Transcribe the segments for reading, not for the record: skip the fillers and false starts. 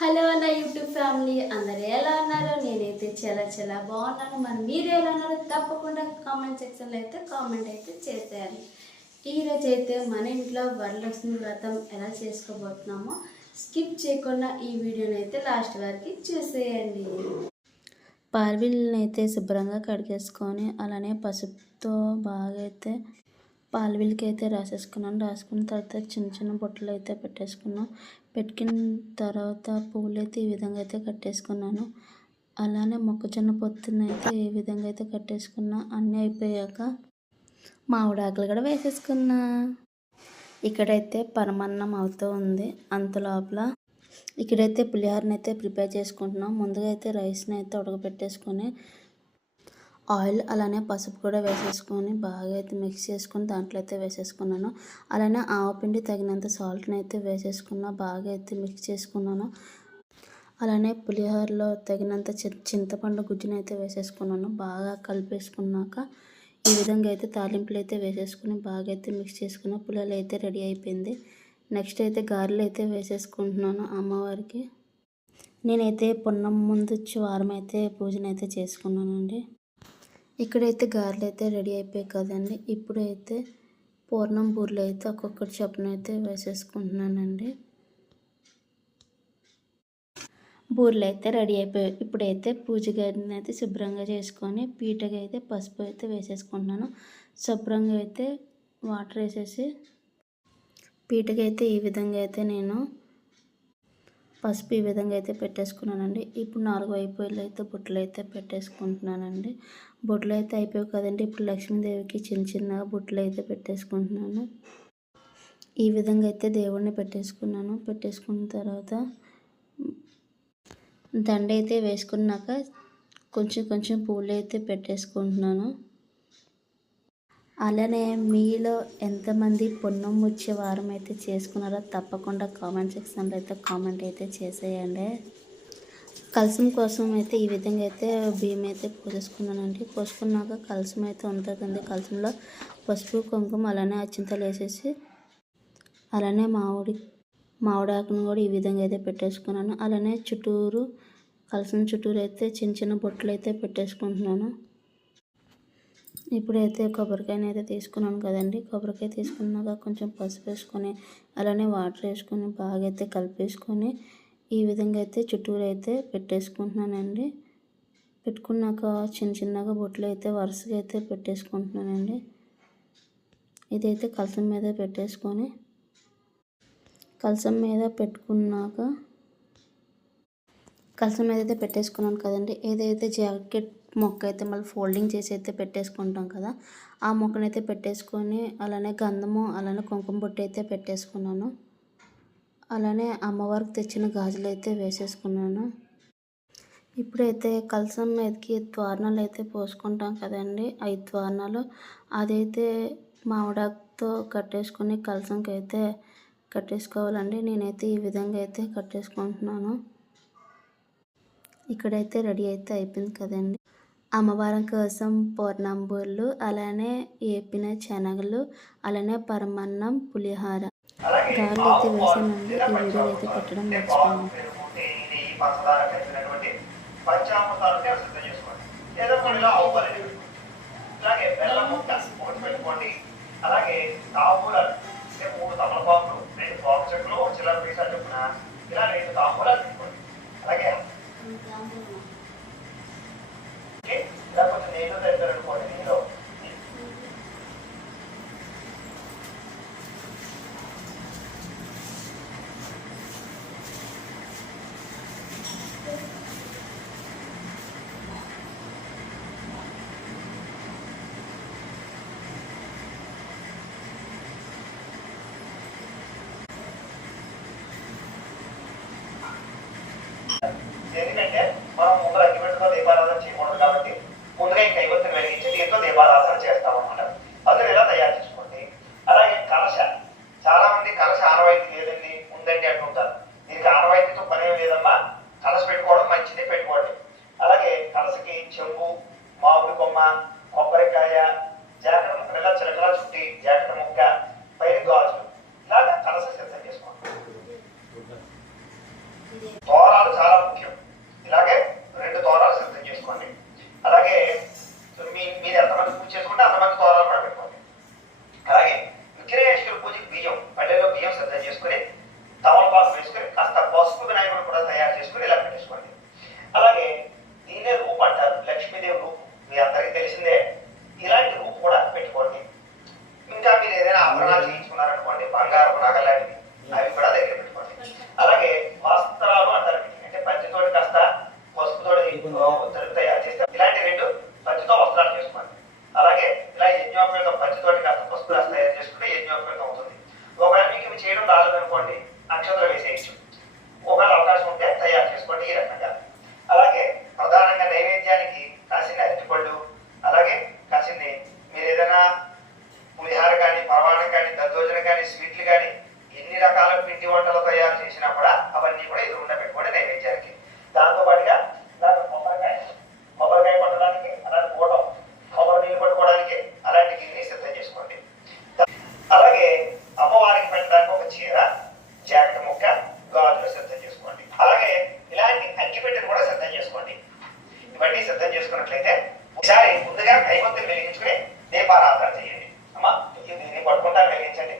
Hello అన్న YouTube family అందరు ఎలా ఉన్నారు? నేనైతే చాలా బాగున్నాను. మరి మీరు ఎలా ఉన్నారు? తప్పకుండా కామెంట్ సెక్షన్లో అయితే కామెంట్ అయితే చేసేయాలి. ఈరోజు అయితే మన ఇంట్లో వరలక్ష్మి వ్రతం ఎలా చేసుకోబోతున్నామో స్కిప్ చేయకుండా ఈ వీడియోని అయితే లాస్ట్ వరకు చూసేయండి. పాలవిల్ని అయితే శుభ్రంగా కడిగేసుకొని అలానే పసుపుతో బాగా అయితే పాలవిల్కి అయితే రాసేసుకున్నాను. రాసుకున్న తర్వాత చిన్న చిన్న బొట్టలు అయితే పెట్టేసుకున్నాను. పెట్టుకున్న తర్వాత పువ్వులు అయితే ఈ విధంగా అయితే కట్టేసుకున్నాను. అలానే మొక్కజొన్న పొత్తున అయితే ఈ విధంగా అయితే కట్టేసుకున్నా. అన్నీ అయిపోయాక మామిడి ఆకులు కూడా వేసేసుకున్నా. ఇక్కడైతే పరమాన్నం అవుతూ ఉంది. అంత లోపల ఇక్కడైతే పులిహోరని అయితే ప్రిపేర్ చేసుకుంటున్నాం. ముందుగా అయితే రైస్ని అయితే ఉడకబెట్టేసుకొని ఆయిల్ అలానే పసుపు కూడా వేసేసుకొని బాగా అయితే మిక్స్ చేసుకొని దాంట్లో అయితే వేసేసుకున్నాను. అలానే ఆవపిండి తగినంత సాల్ట్ని అయితే వేసేసుకున్నా. బాగా అయితే మిక్స్ చేసుకున్నాను. అలానే పులిహోరలో తగినంత చింతపండు గుజ్జుని అయితే వేసేసుకున్నాను. బాగా కలిపేసుకున్నాక ఈ విధంగా అయితే తాలింపులు అయితే వేసేసుకుని బాగా అయితే మిక్స్ చేసుకున్న పులిహోర అయితే రెడీ అయిపోయింది. నెక్స్ట్ అయితే గారెలు అయితే వేసేసుకుంటున్నాను అమ్మవారికి. నేనైతే పున్నం ముందు వారం అయితే పూజనైతే చేసుకున్నానండి. ఇక్కడైతే గారెలు అయితే రెడీ అయిపోయాయి కదండి. ఇప్పుడైతే పూర్ణం బూరెలు అయితే ఒక్కొక్కటి చొప్పున అయితే వేసేసుకుంటున్నానండి. బూరెలు అయితే రెడీ అయిపోయాయి. ఇప్పుడైతే పూజ గదిని అయితే శుభ్రంగా చేసుకొని పీటగా అయితే పసుపు అయితే వేసేసుకుంటున్నాను. శుభ్రంగా అయితే వాటర్ వేసేసి పీటగా అయితే ఈ విధంగా అయితే నేను పసుపు ఈ విధంగా అయితే పెట్టేసుకున్నానండి. ఇప్పుడు 4 వైపులు అయితే బొట్లు అయితే పెట్టేసుకుంటున్నానండి. బొట్లు అయితే అయిపోయాయి కదండి. ఇప్పుడు లక్ష్మీదేవికి చిన్నగా బొట్లు అయితే పెట్టేసుకుంటున్నాను. ఈ విధంగా అయితే దేవుడిని పెట్టేసుకున్నాను. పెట్టేసుకున్న తర్వాత దండ అయితే వేసుకున్నాక కొంచెం పూలు అయితే పెట్టేసుకుంటున్నాను. అలానే మీలో ఎంతమంది పున్నం వచ్చే వారం అయితే చేసుకున్నారో తప్పకుండా కామెంట్ సెక్షన్లో అయితే కామెంట్ అయితే చేసేయండి. కలసం కోసం అయితే ఈ విధంగా అయితే బియ్యం అయితే పోసేసుకున్నానండి. పోసుకున్నాక కలసం అయితే ఉంటుందండి. కలసంలో పసుపు కుంకుమ అలానే అచ్చింతలు వేసేసి అలానే మామిడాకును కూడా ఈ విధంగా అయితే పెట్టేసుకున్నాను. అలానే కలసం చుట్టూరు అయితే చిన్న బొట్లు అయితే పెట్టేసుకుంటున్నాను. ఇప్పుడైతే కొబ్బరికాయని అయితే తీసుకున్నాను కదండి. కొబ్బరికాయ తీసుకున్నాక కొంచెం పసుపు వేసుకొని అలానే వాటర్ వేసుకొని బాగా అయితే కలిపేసుకొని ఈ విధంగా అయితే చుట్టూరు అయితే పెట్టేసుకుంటున్నానండి. పెట్టుకున్నాక చిన్నగా బొట్లు అయితే వరుసగా అయితే పెట్టేసుకుంటున్నానండి. ఇదైతే కలసం మీద పెట్టేసుకొని కలసం మీద అయితే పెట్టేసుకున్నాను కదండి. ఏదైతే జాకెట్ మొక్క అయితే మళ్ళీ ఫోల్డింగ్ చేసి అయితే పెట్టేసుకుంటాం కదా, ఆ మొక్కనైతే పెట్టేసుకొని అలానే గంధము అలానే కుంకుమ బొట్టు అయితే పెట్టేసుకున్నాను. అలానే అమ్మవారికి తెచ్చిన గాజులు అయితే వేసేసుకున్నాను. ఇప్పుడైతే కలసం మీదకి తోరణాలు అయితే పోసుకుంటాం కదండి. 5 తోరణాలు అదైతే మామిడాకుతో కట్టేసుకొని కలసంకి అయితే కట్టేసుకోవాలండి. నేనైతే ఈ విధంగా అయితే కట్టేసుకుంటున్నాను. ఇక్కడైతే రెడీ అయితే అయిపోయింది కదండి. అమ్మవారి కోసం పూర్ణంబూర్లు అలానే ఏపిన శనగలు అలానే పరమాన్నం పులిహోర గారెలు అయితే వేసానండి. ఈ వీడియో అయితే పెట్టడం మర్చిపోయాను. అలాగే తాంబూలాలు 3 తమలపాకులు 2 పాకు చెట్లు చిల్లర పైసలు చొప్పున ఇలా 2 తాంబూలాలు పెట్టుకోండి. అలాగే లేకపోతే నేను దగ్గర అనుకోండి. నేను ఎందుకంటే మనం ముందు అగ్గిపెట్టుతో దీపారాధన చేయకూడదు కాబట్టి ముందుగా ఈ కైవత్తుని వెలిగించి దీంతో దీపారాధన చేస్తామన్నమాట. అందరూ ఇలా తయారు చేసుకోండి. అలాగే కలశ, చాలా మంది కలశ ఆనవాయితీ లేదండి ఉందండి అంటుంటారు. దీనికి ఆనవాయితీతో పని లేదమ్మా. కలశ పెట్టుకోవడం మంచిది, పెట్టుకోండి. అలాగే కలశకి చెంబు, మామిడి కొమ్మ, కొబ్బరికాయ, జాకెట్ ముక్క ఇలా చిలకలా చుట్టి జాకెట్ ముక్క పైన గాజులు ఇలాగా కలశ సిద్ధం చేసుకోండి. తోర మీరు సిద్ధం చేసుకోండి. అలాగే ఇలాంటి అగ్గిపెట్టెను కూడా సిద్ధం చేసుకోండి. ఇవన్నీ సిద్ధం చేసుకున్నట్లయితే ఒకసారి ముందుగా కైవత్తులు వెలిగించుకుని దీపారాధన చేయండి. అమ్మా ఇది పట్టుకుంటాను, వెలిగించండి.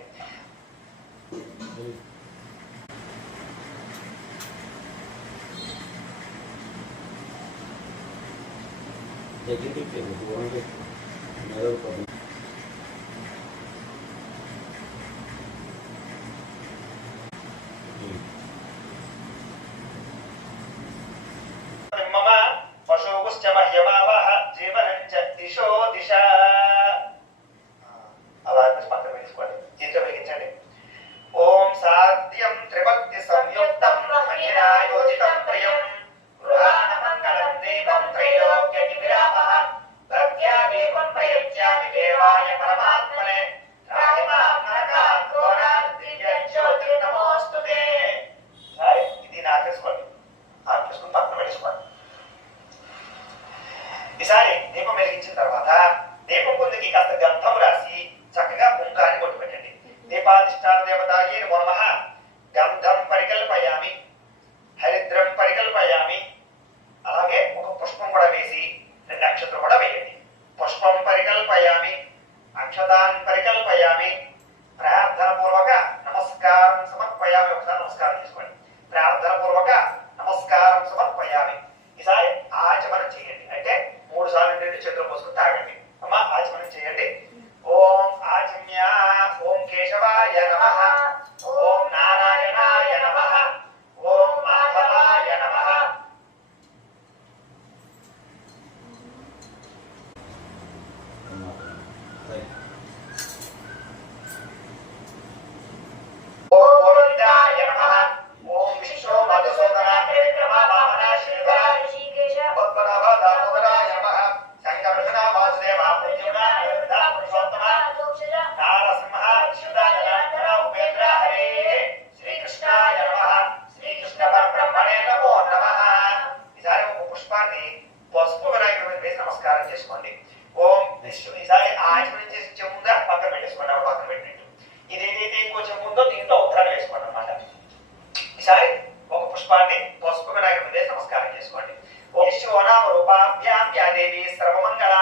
ఓం సాధ్యం త్రిభక్తి సంయుక్తం మహిళాయోజితం ప్రియం గృహాణ మంగళం దీపం త్రైలోక్య విరామః భక్త్యా దీపం ప్రయచ్యామి దేవాయ పరమాత్మనే త్రాహి మాం నరకాత్ ఘోరాత్ దివ్య జ్యోతిర్నమోస్తుతే. ఇది నా తెలుసుకోండి, ఆర్కేసుకుని పక్కన పెట్టేసుకోండి. ఈసారి దీపం వెలిగించిన తర్వాత దీపం ముందుకి కాస్త గంధం రాసి చక్కగా కుంకాన్ని కొట్టు పెట్టండి. దీపాధిష్టాన దేవతాయే నమో నమః. గంధం పరికల్పయామి, హరిద్రం పరికల్పయామి. అలాగే ఒక పుష్పం కూడా వేసి 2 అక్షతలు కూడా వేయండి. పుష్పం పరికల్పయామి, అక్షతాన్ పరికల్పయామి. ప్రార్థన పూర్వక నమస్కారం సమర్పయామి. ఒకసారి నమస్కారం చేసుకోండి. ప్రార్థన పూర్వక నమస్కారం సమర్పయామి. ఈసారి ఆచమనం చేయండి. అంటే 3 సార్లు నీళ్ళు చేతులు పోసుకుని తాగండి. అమ్మ ఆచమనం చేయండి. ఓం ఆచమ్య, ఓం కేశవాయ నమః, ఓం నారాయణాయ నమః, ఓం మాధవాయ నమః. ఓం గోవిందాయ నమః, ఓం విష్ణు మధుసూదన త్రివిక్రమ వామన శ్రీధర ఋషికేశ పద్మనాభ దామోదరాయ నమః. సంకర్షణ వాసుదేవ ప్రద్యుమ్న అనిరుద్ధ పురుషోత్తమ నారసింహ అచ్యుత జనార్దన ఉపేంద్ర హరే శ్రీకృష్ణాయ నమః. శ్రీకృష్ణ పరబ్రహ్మణే నమో నమః. ఈసారి ఒక పుష్పాన్ని పసుపు వినాయకుడి వేసి నమస్కారం చేసుకోండి. ఓం విష్ణు. ఈసారి ఆచమనం చేసి చెముందా పక్కన పెట్టేసుకోండి. అప్పుడు పక్కన పెట్టినట్టు ఇది ఏదైతే ఇంకో చెముందో దీంట్లో ఉత్తరాన్ని వేసుకోండి అన్నమాట. ఈసారి ఒక పుష్పాన్ని పసుపు వినాయకుడి వేసి నమస్కారం చేసుకోండి. ఓం శివనామ రూపాభ్యాం యా దేవి సర్వమంగళా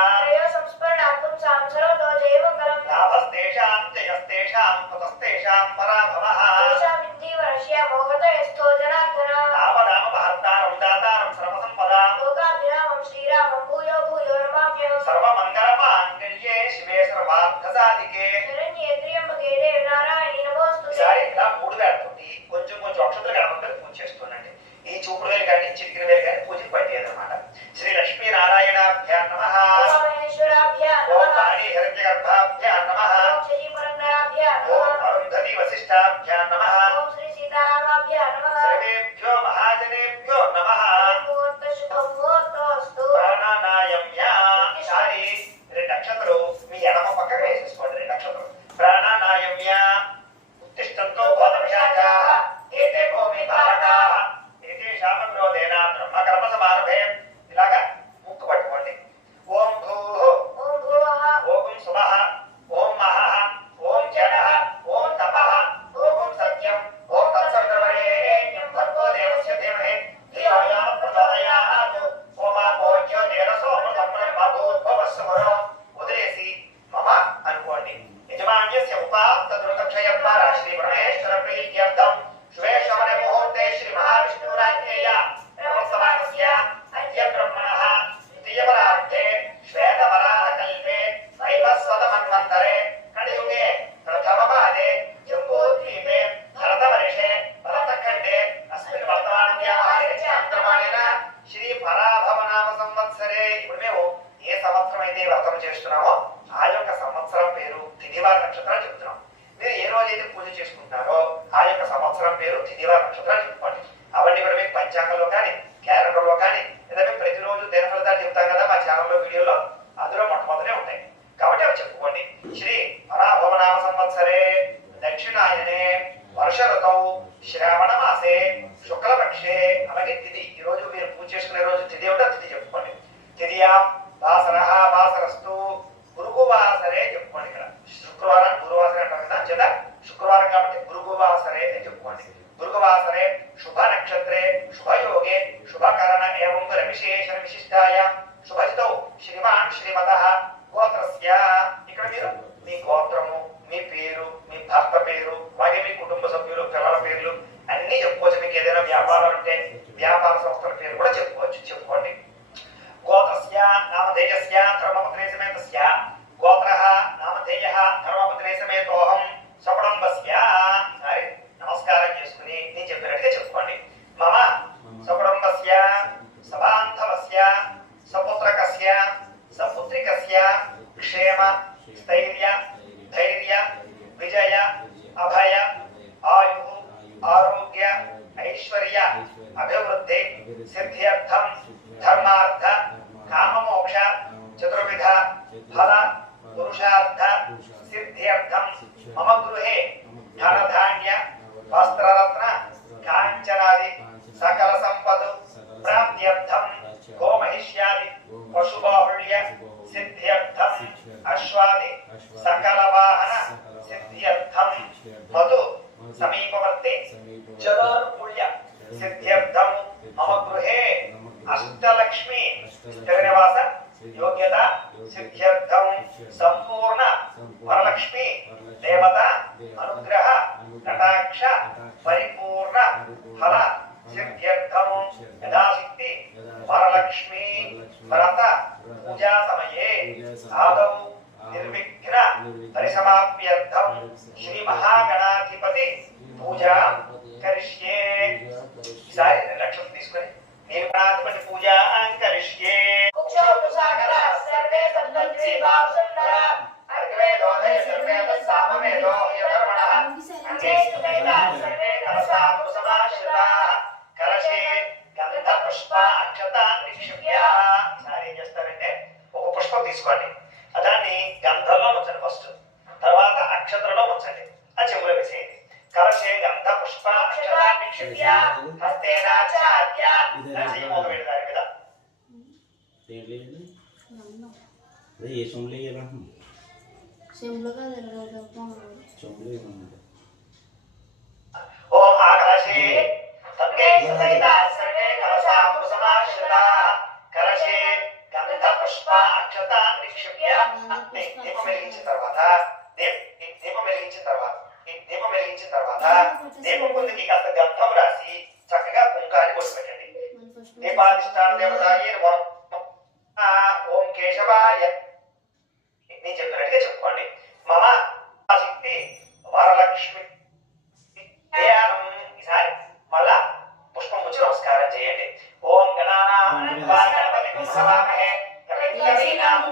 సంస్మరణార్థం సాంసరతో జయమంగళం లాభస్తేషాం జయస్తేషాం కుతస్తేషాం పరాభవః తేషాం ఇంది వర్ష్య మోహతయస్థో జనార్దన నామనామ మహత్తారం దాతారం సర్వసంపదాం లోకాభిరామం శ్రీరామం భూయో భూయో నమామ్యహం సర్వమంగళమాంగళ్యే శివే సర్వార్థసాధికే శరణ్యే త్ర్యంబకే దేవి నారాయణి నమోస్తుతే. ఈసారి ఇలా 3 వేలతోటి కొంచెం కొంచెం అక్షతలు గణపతిని పూజ చేస్తున్నాండి. ఈ చూపుడు వేలు కానీ చిటికిన వేలు కానీ పూజకి పట్టేది అనమాట. శ్రీ లక్ష్మీ నారాయణాభ్యాం నమః, ఓం వాణి హిరణ్యగర్భాభ్యాం నమః, ఓం అరుంధతి వశిష్టాభ్యాం నమః, సర్వేభ్యో మహాజనేభ్యో నమః. ప్రాణానాయమ్య. ఈసారి 2 అక్షతలు మీ ఎడమ పక్కన వేసేసుకోండి. 2 అక్షతలు ప్రాణానాయమ్య. ఉత్తిష్టంతో భూతపిశాచాః ఏతే భూమి తారకాః ఏతేషాం విరోధేన బ్రహ్మకర్మ సమారభే. ఇలాగా ముక్కు పట్టుకోండి. ఓం భూః, ఓం భువః, ఓం సువః, ఓం మహః, ఓం జనః, ఓం తపః, ఓం సత్యం, ఓం తత్సవితుర్వరేణ్యం భర్గో దేవస్య ధీమహి ధియో యో నః ప్రచోదయాత్. ఓమాపోజ్యో తేజసోమృతం బ్రహ్మభూద్భవస్సుమరో. వదిలేసి మమ అనుకోండి. యజమాన్యస్య ఉపాత్తదృతక్షయద్వార శ్రీ పరమేశ్వర ప్రీత్యర్థం శుభేశ్వర ముహూర్తే శ్రీ మహావిష్ణురాజ్ఞేయ ప్రవత్సవానస్య అద్య బ్రహ్మణః ద్వితీయపరార్థే శ్వేతవరాహకల్పే వైవస్వతమన్వంతరే కలియుగే ప్రథమపాదే జంబూద్వీపే భరతవర్షే భరతఖండే అస్మిన్ వర్తమానవ్యావహారిక చాంద్రమాణేన శ్రీ పరాభవనామ సంవత్సరే. ఇప్పుడు మేము ఏ సంవత్సరం అయితే వ్రతం చేస్తున్నామో ఆ యొక్క సంవత్సరం పేరు తిథివార నక్షత్రాలు చెప్తున్నాం. మీరు ఏ రోజైతే పూజ చేసుకుంటారో ఆ యొక్క సంవత్సరం పేరు తిథివార నక్షత్రాలు చెప్పుకోండి. అవన్నీ కూడా మీకు పంచాంగంలో కానీ క్యాలెండర్లో కానీ లేదా మేము ప్రతిరోజు దిన ఫలితాలు చెప్తాం కదా మా ఛానల్లో వీడియోలో, అందులో మొట్టమొదటే ఉంటాయి కాబట్టి అవి చెప్పుకోండి. శ్రీ పరాభవనామ సంవత్సరే దక్షిణాయనే వర్ష ఋతౌ శ్రావణ మాసే శుక్లపక్షే. అలాగే తిథి, ఈ రోజు మీరు పూజ చేసుకునే రోజు తిథి ఏమిటో తిథి చెప్పుకోండి. తిథియా వాసరః వాసరస్తు గురువాసరే చెప్పుకోండి. ఇక్కడ శుక్రవారం గురువాసరే అంటారు కదా, చేత శుక్రవారం కాబట్టి గురువాసరే అని చెప్పుకోండి. भृगुवासरे शुभ नक्षत्रे शुभ योगे शुभ करण एवं विशेषण विशिष्टाय शुभजितौ श्रीमान् श्रीमतः गोत्रस्य ఇక్కడ మీరు మీ గోత్రము మీ పేరు మీ భర్త పేరు అలాగే మీ కుటుంబ సభ్యులు పిల్లల పేర్లు అన్ని చెప్పుకోవచ్చు మీకు ఏదైనా వ్యాపారం ఉంటే వ్యాపార సంస్థల పేరు కూడా చెప్పుకోండి गोत्रस्य नामधेयस्य धर्मपत्नी समेतस्य गोत्रः नामधेयः धर्मपत्नी समेतोहं सकुटुम्बस्य सरी नमस्कारं చేసుకుని నేను చెప్పినట్టుగా చెప్పుకోండి మమ सकुटुम्बस्य सबान्धवस्य सपुत्रकस्य सपुत्रिकस्य क्षेम स्थैर्य धैर्य विजय अभय आयु आरोग्य ऐश्वर्य अभिवृद्धि सिद्ध्यर्थं धर्मार्थ काममोक्ष चतुर्विध फल पुरुषार्थ सिद्ध्यर्थं मम गृहे धनधान्य वस्त्ररत्न काञ्चनादि सकल संपद प्राप्त्यर्थं गोमहिष्यादि पशुबाहुल्य सिद्ध्यर्थं अश्वादि सकल वाहन सिद्ध्यर्थं मधु समीपवर्ती जलोर्मूल्य सिद्ध्यर्थं मम गृहे अष्टलक्ष्मी स्थिरनिवास योग्यता सिद्ध्यर्थं संपूर्ण वरलक्ष्मी देवता अनुग्रह कटाक्ष परिपूर्ण फल सिद्ध्यर्थं यथाशक्ति वरलक्ष्मी व्रत पूजा समये आदौ निर्विघ्न परिसमाप्त्यर्थं श्री महागणाधिपति पूजा करिष्ये सारी लक्ष्मी తీసుకొని నేను గణాధిపతి పూజ కరిష్యే కుక్షోతు సాగర సర్వే సప్తత్రి భావసుందర అర్గవే దోధే సర్వే తస్సామవేదో యధర్మణ అంగే సువేద సర్వే కలసాతు సమాశ్రిత కలశే గంధ పుష్ప అక్షత నిక్షిప్య సారీ చేస్తారంటే ఒక పుష్పం తీసుకోండి దాన్ని గంధంలో ఉంచండి ఫస్ట్ తర్వాత అక్షతలో ఉంచండి ఆ చెవులో వేసేయండి కలశే గంధ పుష్ప అక్షత నిక్షిప్య హస్తేన చాద్య నరసింహ వేడదారి మీద అదే ఏ సొమ్ములు వేయాలంటున్నాం చెంబులుగా ఓం ఆకలశే సర్వే సహిత సర్వే కలశాంబు సమాశ్రిత కలశే గంధ పుష్ప అక్షత నిక్షిప్య దీపం వెలిగించిన తర్వాత దీపం ముందుకి కాస్త గంధం రాసి చక్కగా కుంకాన్ని కొట్టుపెట్టండి దీపాధిష్టాన దేవతాయే ఓం కేశవాయ నేను చెప్పినట్టుగా చెప్పుకోండి మమ శక్తి వరలక్ష్మి ఈసారి మళ్ళా పుష్పం వచ్చి నమస్కారం చేయండి ఓం గణానామహే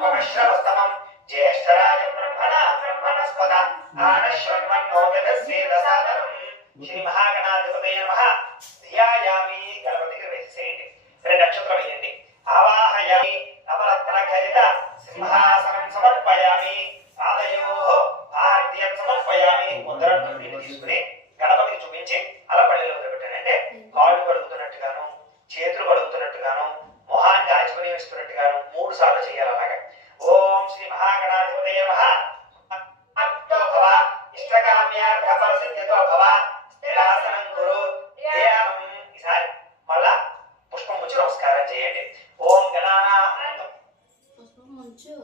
కవిశ్రవస్తమం జ్యేష్ఠరాజ బ్రహ్మణస్పద ఆనశ్వన్మన్నోదస్యేదసాదనం శ్రీ మహాగణాధిపతయే నమః ధ్యాయామి గణపతికి వేసేయండి రెండు నక్షత్రం వేయండి ఆవాహయామి నవరత్న ఖలిత సింహాసనం సమర్పయామి పాదయోః ఆర్ధ్యం సమర్పయామి ముద్రను తీసుకుని గణపతికి చూపించి అలపల్లిలో పెట్టండి అంటే కాళ్ళు కడుగుతున్నట్టుగాను చేతులు కడుగుతున్నట్టుగాను మొహానికి ఆచమనీయం ఇస్తున్నట్టుగాను 3 సార్లు చేయాలి అలాగా ఓం శ్రీ మహాగణాధిపతయే నమః భవ ఇష్టకామ్యార్థ ఫలసిద్ధితో భవ స్థిరాసనం గురు ధ్యానం ఈసారి మళ్ళా పుష్పం ముచ్చి నమస్కారం చేయండి ఓం గణానా పుష్పం ముంచు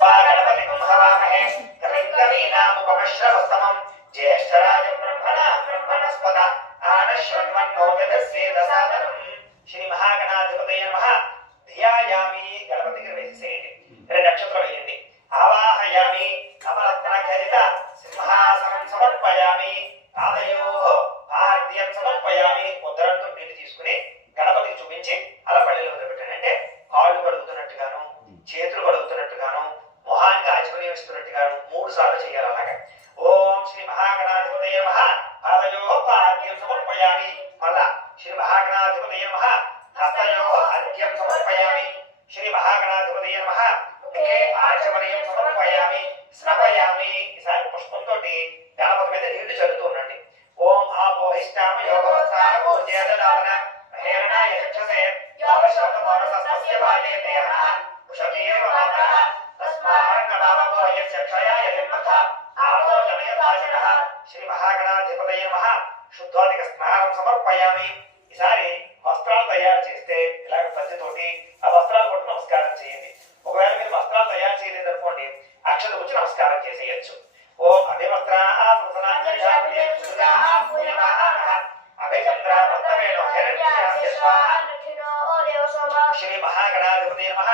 గణపతి కుంభవామహే కవికవీనాముపమశ్రవస్తమం జ్యేష్ఠరాజ బ్రహ్మణస్పద ఆనశ్వన్మన్నోదస్యేదసాదనం శ్రీ మహాగణాధిపతయే నమః ధ్యాయామి గణపతికి వేసేయండి రెండు నక్షత్రం వేయండి ఆవాహయామి నవరత్న ఖలిత సింహాసనం సమర్పయామి పాదయోః ఆర్ధ్యం సమర్పయామి ముద్రతో నీటి తీసుకుని గణపతికి చూపించి అలపల్లిలో పెట్టండి అంటే కాళ్ళు కడుగుతున్నట్టుగాను చేతులు కడుగుతున్నట్టుగాను మొహానికి ఆచమనీయం ఇస్తున్నట్టుగాను 3 సార్లు చేయాలి అలాగా ఓం శ్రీ మహాగణాధిపతయే నమః పాదయోః ఆర్ధ్యం సమర్పయామి మళ్ళా శ్రీ మహాగణాధిపతయే నమః హస్తయోః అర్ఘ్యం సమర్పయామి శ్రీ మహాగణాధిపతయే నమః ముఖే ఆచమనీయం సమర్పయామి స్నపయామి ఈసారి పుష్పంతో గణపతి మీద నీళ్లు చల్లుతూ ఉండండి ఓం ఆపోహిష్టామ యోగవస్థాన ఊర్జేదదావన మహేరణాయ చక్షసే యోగశబ్దమోనసస్తస్య బాలే దేహః ఉషతీవ మాతః తస్మారణ్యమావపో యస్య క్షయాయ దిమ్మః ఆపో జనయతాచ మహాగణాధిపతయే నమః శుద్ధోదక స్నానం సమర్పయామి. ఈసారి వస్త్రాలు తయారు చేస్తే ఇలాగ పద్ధతితోటి ఆ వస్త్రాలు కొట్టి నమస్కారం చేయండి. ఒకవేళ మీరు వస్త్రాలు తయారు చేయలేదనుకోండి, అక్షత వచ్చి నమస్కారం చేసేయచ్చు. ఓం అభివస్త్రా శ్రీ మహాగణాధిపతయే నమః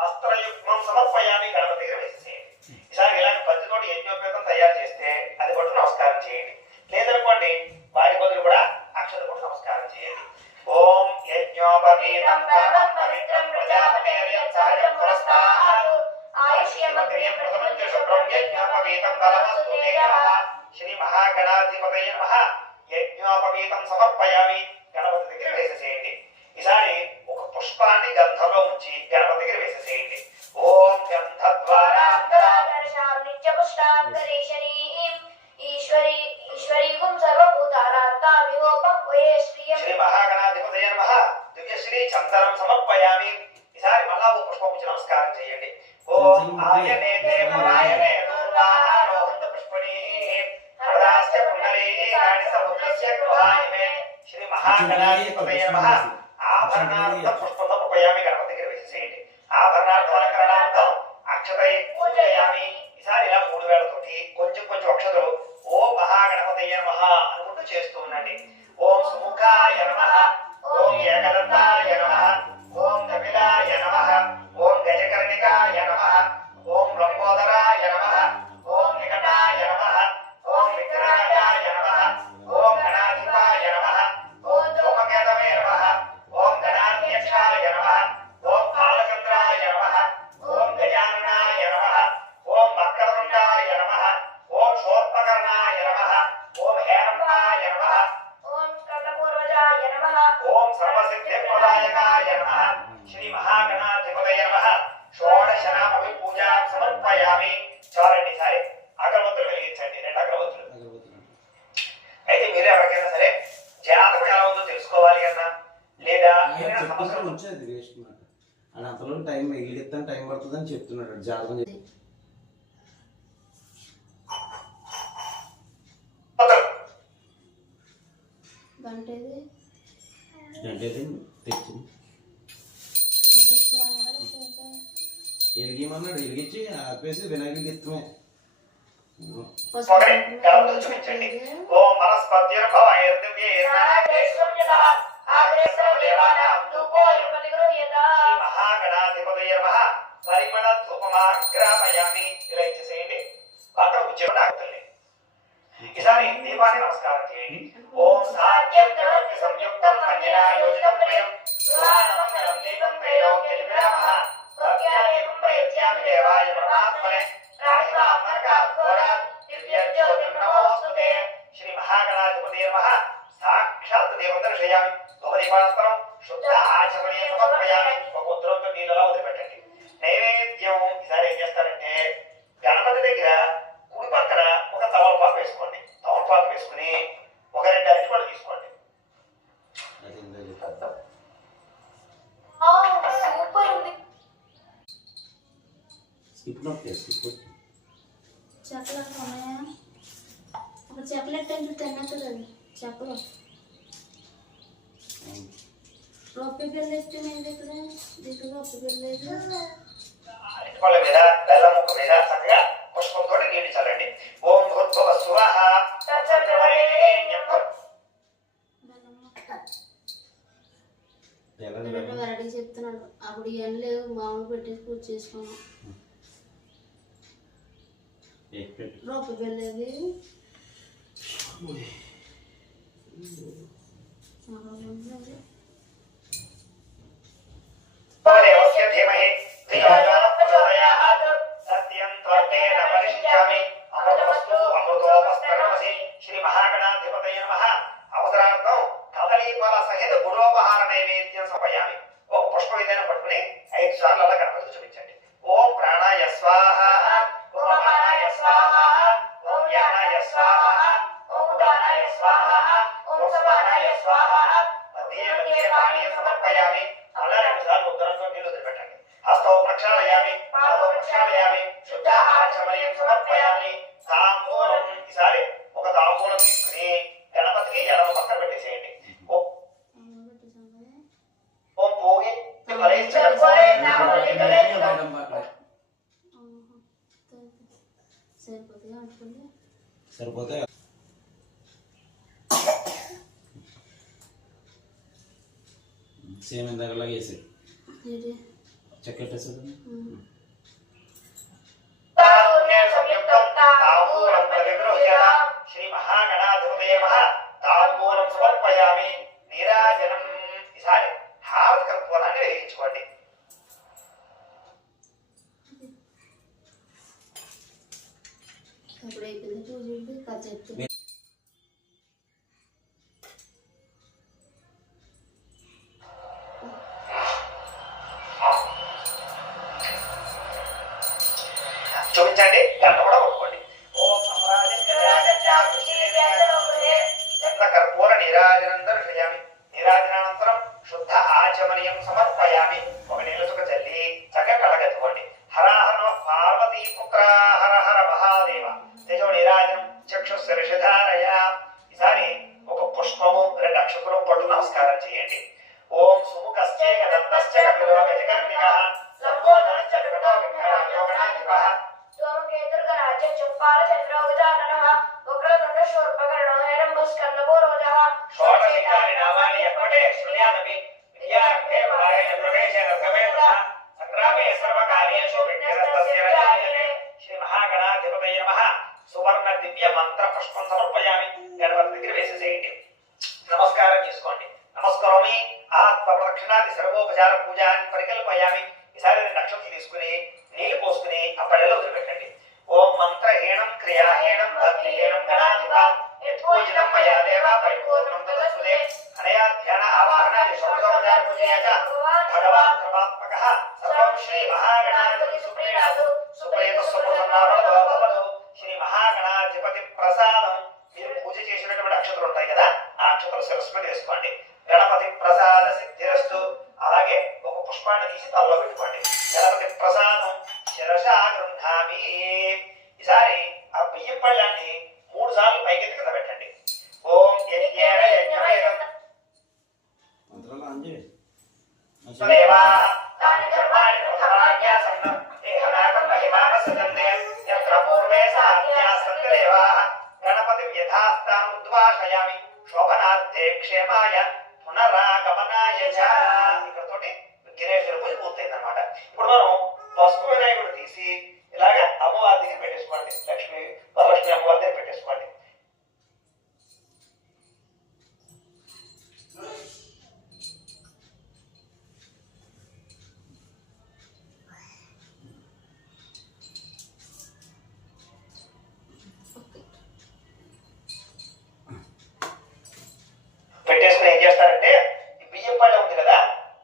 వస్త్రయుగ్మం సమర్పయామి. గణపతి దగ్గర వేసేసేయండి. ఈసారి ఇలాంటి పద్ధతితోటి యజ్ఞోపేతం తయారు చేస్తే అది కొట్టు నమస్కారం చేయండి. లేదనుకోండి వాటి బదులు కూడా అక్షత కొట్టు నమస్కారం చేయండి. ఓం యజ్ఞోపవీతం పరమం పవిత్రం ప్రజాపతేర్యం సహజం పురస్తాత్ ఆయుష్యమగ్ర్యం ప్రథమం శుభ్రం యజ్ఞోపవీతం బలమస్తు తే నమః. శ్రీ మహాగణాధిపతయే నమః యజ్ఞోపవీతం సమర్పయామి. గణపతి దగ్గర వేసేసేయండి. ఈసారి ఒక పుష్పాన్ని గంధంలో ఉంచి గణపతి దగ్గర వేసేసేయండి. ఓం గంధద్వారా శ్రీ మహాగణాధిపతయే నమః దివ్యశ్రీ చందనం సమర్పయామి. ఈసారి మళ్ళా ఓ పుష్పం ఇచ్చి నమస్కారం చేయండి. ఓం ఆయనే దేవరాయనే దూర్వారోహిత పుష్పణీః పరదాస్య పుండరీకాని సముద్రస్య గృహాయిమే. శ్రీ మహాగణాధిపతయే నమః ఆభరణార్థ పుష్పం సమర్పయామి. గణపతి దగ్గర వేసేసేయండి. ఆభరణార్థ అలంకరణార్థం అక్షతై పూజయామి. ఈసారి ఇలా 3 వేలతోటి కొంచెం కొంచెం అక్షతలు ఓం మహాగణపతయే నమః అనుకుంటూ చేస్తూ ఉండండి. ఓం సుముఖాయ నమః, ఓం ఏకదంతాయ నమః, ఓం కపిలాయ నమః, ఓం గజకర్ణికాయ నమః, ఓం లంబోదరాయ నమః, ఓం నికటాయ నమః, ఓం విగ్రహాయ నమః, ఓం గణాధిపాయ నమః, ఓం ధూమకేతవే నమః, ఓం గణాధ్యక్షాయ నమః, ఓం బాలచంద్రాయ నమః, ఓం గజాననాయ నమః, ఓం వక్రతుండాయ నమః, ఓం శూర్పకర్ణాయ నమః, ఓం హేరంబాయ నమః, ఓం సర్వసిద్ధిప్రదాయకాయ నమః. శ్రీ మహాగణాధిపతయే నమః షోడశనామపి పూజా సమర్పయామి. చాలండి. సరే అగరబత్తులు వెలిగించండి. 2 అగరబత్తులు. అయితే మీరు ఎవరికైనా సరే జాతకం ఎలా ఉందో తెలుసుకోవాలి అన్నా లేదా ఏదైనా సమస్య ఉంచేది వేస్ట్ మాట. అని అంతలో టైం వెలిగిస్తాను టైం పడుతుందని చెప్తున్నాడు జాతకం. గంటేది అంటే తెచ్చి వెలిగిమన్నాడు. వెలిగించి ఆపేసి వినాయకుడికి ఇత్తమే. ఒకటి గణపతులు చూపించండి. ఓం శ్రీ మహాగణాధిపతయే నమః పరిమళ ధూపమాగ్రాపయామి. ఇలా ఇచ్చేసేయండి. అక్కడ ఉద్యోగం ఆగుతుంది. ఈసారి దీపాన్ని నమస్కారం చేయండి. ఓం సాధ్యం ద్రవ్య సంయుక్తం కన్యా యోజితం ప్రియం సురానమంగళం దీపం త్రైలోక్య విగ్రహః భక్త్యాదీపం ప్రయత్యామి దేవాయ పరమాత్మనే దివ్యజ్యోతిర్నమోస్తుతే. శ్రీ మహాగణాధిపతయే నమః సాక్షాత్ దేవం దర్శయామి. ధూపదీపానంతరం శుద్ధ ఆచమనీయం సమర్పయామి. ఒక ఉత్తరంతో నీళ్ళలా వదిలిపెట్టండి. నైవేద్యం ఈసారి ఏం చేస్తారంటే గణపతి దగ్గర కుడి పక్కన ఒక తమలపాకు వేసుకోండి. తమలపాకు వేసుకుని ఒక 2 అరటిపళ్ళు తీసుకోండి. అది ఇందా చెప్పు. స్కిప్ నొక్కి స్కిప్ కొట్టి. చెప్పలు ఉన్నాయా? ఒక చెప్పలెట్ అంటే తిన్నట్టు చెప్పలు రొప్పి పిల్లెట్టు నేను దగ్గర దిగుగా రొప్పి పిల్లలేదు. అరటిపళ్ళ మీద బెల్లం ముక్క మీద చక్కగా పుష్పంతో నీళ్లు చల్లండి. ఓం భూర్భువ స్వః తత్సవితుర్వరేణ్యం వెరైటీ చెప్తున్నాడు. అప్పుడు ఏం లేవు మామూలు పెట్టేసి పూజ చేసుకున్నాం. రొప్పి పిల్లది దేవస్య ధీమహి ధియో యో నః ప్రచోదయాత్. సత్యం త్వత్తేన పరిశిష్యామి అమృతమస్తు అమృతోపస్తరమసి. శ్రీ మహాగణాధిపతయే నమః అవసరార్థం కదలీఫల సహిత గురోపహార నైవేద్యం సమర్పయామి. ఒక పుష్పం ఏదైనా పట్టుకుని 5 సార్లు అలా గణపతికి చూపించండి. ఓం ప్రాణాయ స్వాహ, ఓం అపానాయ స్వాహ, ఓం యానాయ స్వాహ, ఓం ఉదానాయ స్వాహ, ఓం సమానాయ స్వాహ. మధ్యే మధ్యే పానీయం సమర్పయామి. అలా 2 సార్లు ఉత్తరంతో నీళ్లు వదిలిపెట్టండి. హస్తో ప్రక్షాళయామి, పాదో ప్రక్షాళయామి, శుద్ధ ఆచమనీయం సమర్పయామి. తాంబూలం ఈసారి ఒక తాంబూలం తీసుకుని సేమ్ ఇందాకలాగా వేసి ఇది చెక్కెట్టేసాడు. సంయుక్తం తాంబూలం ప్రతిగృహ్య శ్రీ మహాగణాధిపతయే నమః తాంబూలం సమర్పయామి నీరాజనం. ఈసారి హారతి కర్పూరాన్ని వెలిగించుకోండి. అప్పుడు అయిపోయింది పూజ కాసేపు చూపించండి. గంట కూడా కొట్టుకోండి. ఓం కర్పూర నీరాజనం దర్శయామి. నీరాజనానంతరం శుద్ధ ఆచమనీయం సమర్పయామి. ఒక నీళ్ళ చుక్క చల్లి చక్కగా కళ్ళగెత్తుకోండి. హర హర పార్వతీ పుత్ర హర హర మహాదేవ తేజో నీరాజనం చక్షుశిరషధారయ. ఈసారి ఒక పుష్పము 2 అక్షతులు పట్టు నమస్కారం చేయండి. ఓం సుముఖశ్చే దంతశ్చ కపిలో గజకర్ణికః లంబోదరశ్చ వికటో విఘ్నరాజో గణాధిపః సోమకేతుర్గరాజ్య చప్పాల చంద్రోగజాననః వక్రతుండ శూర్పకర్ణో హేరంబస్కందపూర్వజః షోడశీతాని నామాని యప్పటే శృణ్యామపి విద్యార్థే మహారేణ ప్రవేశేన భవేతః సంగ్రామే సర్వకార్యేషు విఘ్నస్తస్య రజాయతే. శ్రీ మహాగణాధిపతయే నమః. సువర్ణ దివ్య మంత్ర పుష్పం సమర్పయామి. గణపతి దగ్గర వేసేసేయండి. నమస్కారం చేసుకోండి. నమస్కారమి ఆత్మ ప్రదక్షిణాది సర్వోపచార పూజాన్ని పరికల్పయామి. ఈసారి 2 అక్షతలు తీసుకుని నీళ్లు పోసుకుని ఆ పళ్ళెలో వదిలిపెట్టండి. ఓం మంత్రహీనం క్రియాహీనం భక్తిహీనం గణాధిప యత్పూజితం మయా దేవా పరిపూర్ణం తదస్తుతే. అనయా ధ్యాన ఆవాహనాది షోడశోపచార పూజయా చ భగవాన్ సర్వాత్మకః సర్వం శ్రీ మహాగణాధిపతి సుప్రీణాతు సుప్రీత సుప్రసన్నావతు భవతు. శ్రీ మహాగణాధిపతి ప్రసాదం. మీరు పూజ చేసినటువంటి అక్షతలు ఉంటాయి కదా, ఆ అక్షతలు శిరస్సు మీద వేసుకోండి. గణపతి ప్రసాద సిద్ధిరస్తు. అలాగే ఒక పుష్పాన్ని తీసి తలలో పెట్టుకోండి. గణపతి ప్రసాదం శిరసా గృహామి. ఈసారి ఆ బియ్యం పళ్ళాన్ని 3 సార్లు పైకెత్తి కింద పెట్టండి. ఓం యజ్ఞేన యజ్ఞమేకం మంత్రాలు ఆన్ చేయి. దేవా తాని ధర్మాణి ప్రథమాన్యాసన్న ఏహనాకం మహిమానసదంతే యత్ర పూర్వే సాధ్యాసంత దేవాః గణపతి యథాస్థానం ఉద్వాసయామి శోభనార్థే క్షేమాయ పునరాగమనాయ చ. ఇక్కడతోటి గిరేశ్వర పూజ పూర్తయిందన్నమాట. ఇప్పుడు మనం పసుపు వినాయకుడు తీసి ఇలాగ అమ్మవారి దగ్గర పెట్టేసుకోండి. వరలక్ష్మి అమ్మవారి దగ్గర పెట్టేసుకోండి. పెట్టేసుకుని ఏం చేస్తారంటే ఈ బియ్యం పళ్ళ ఉంది కదా,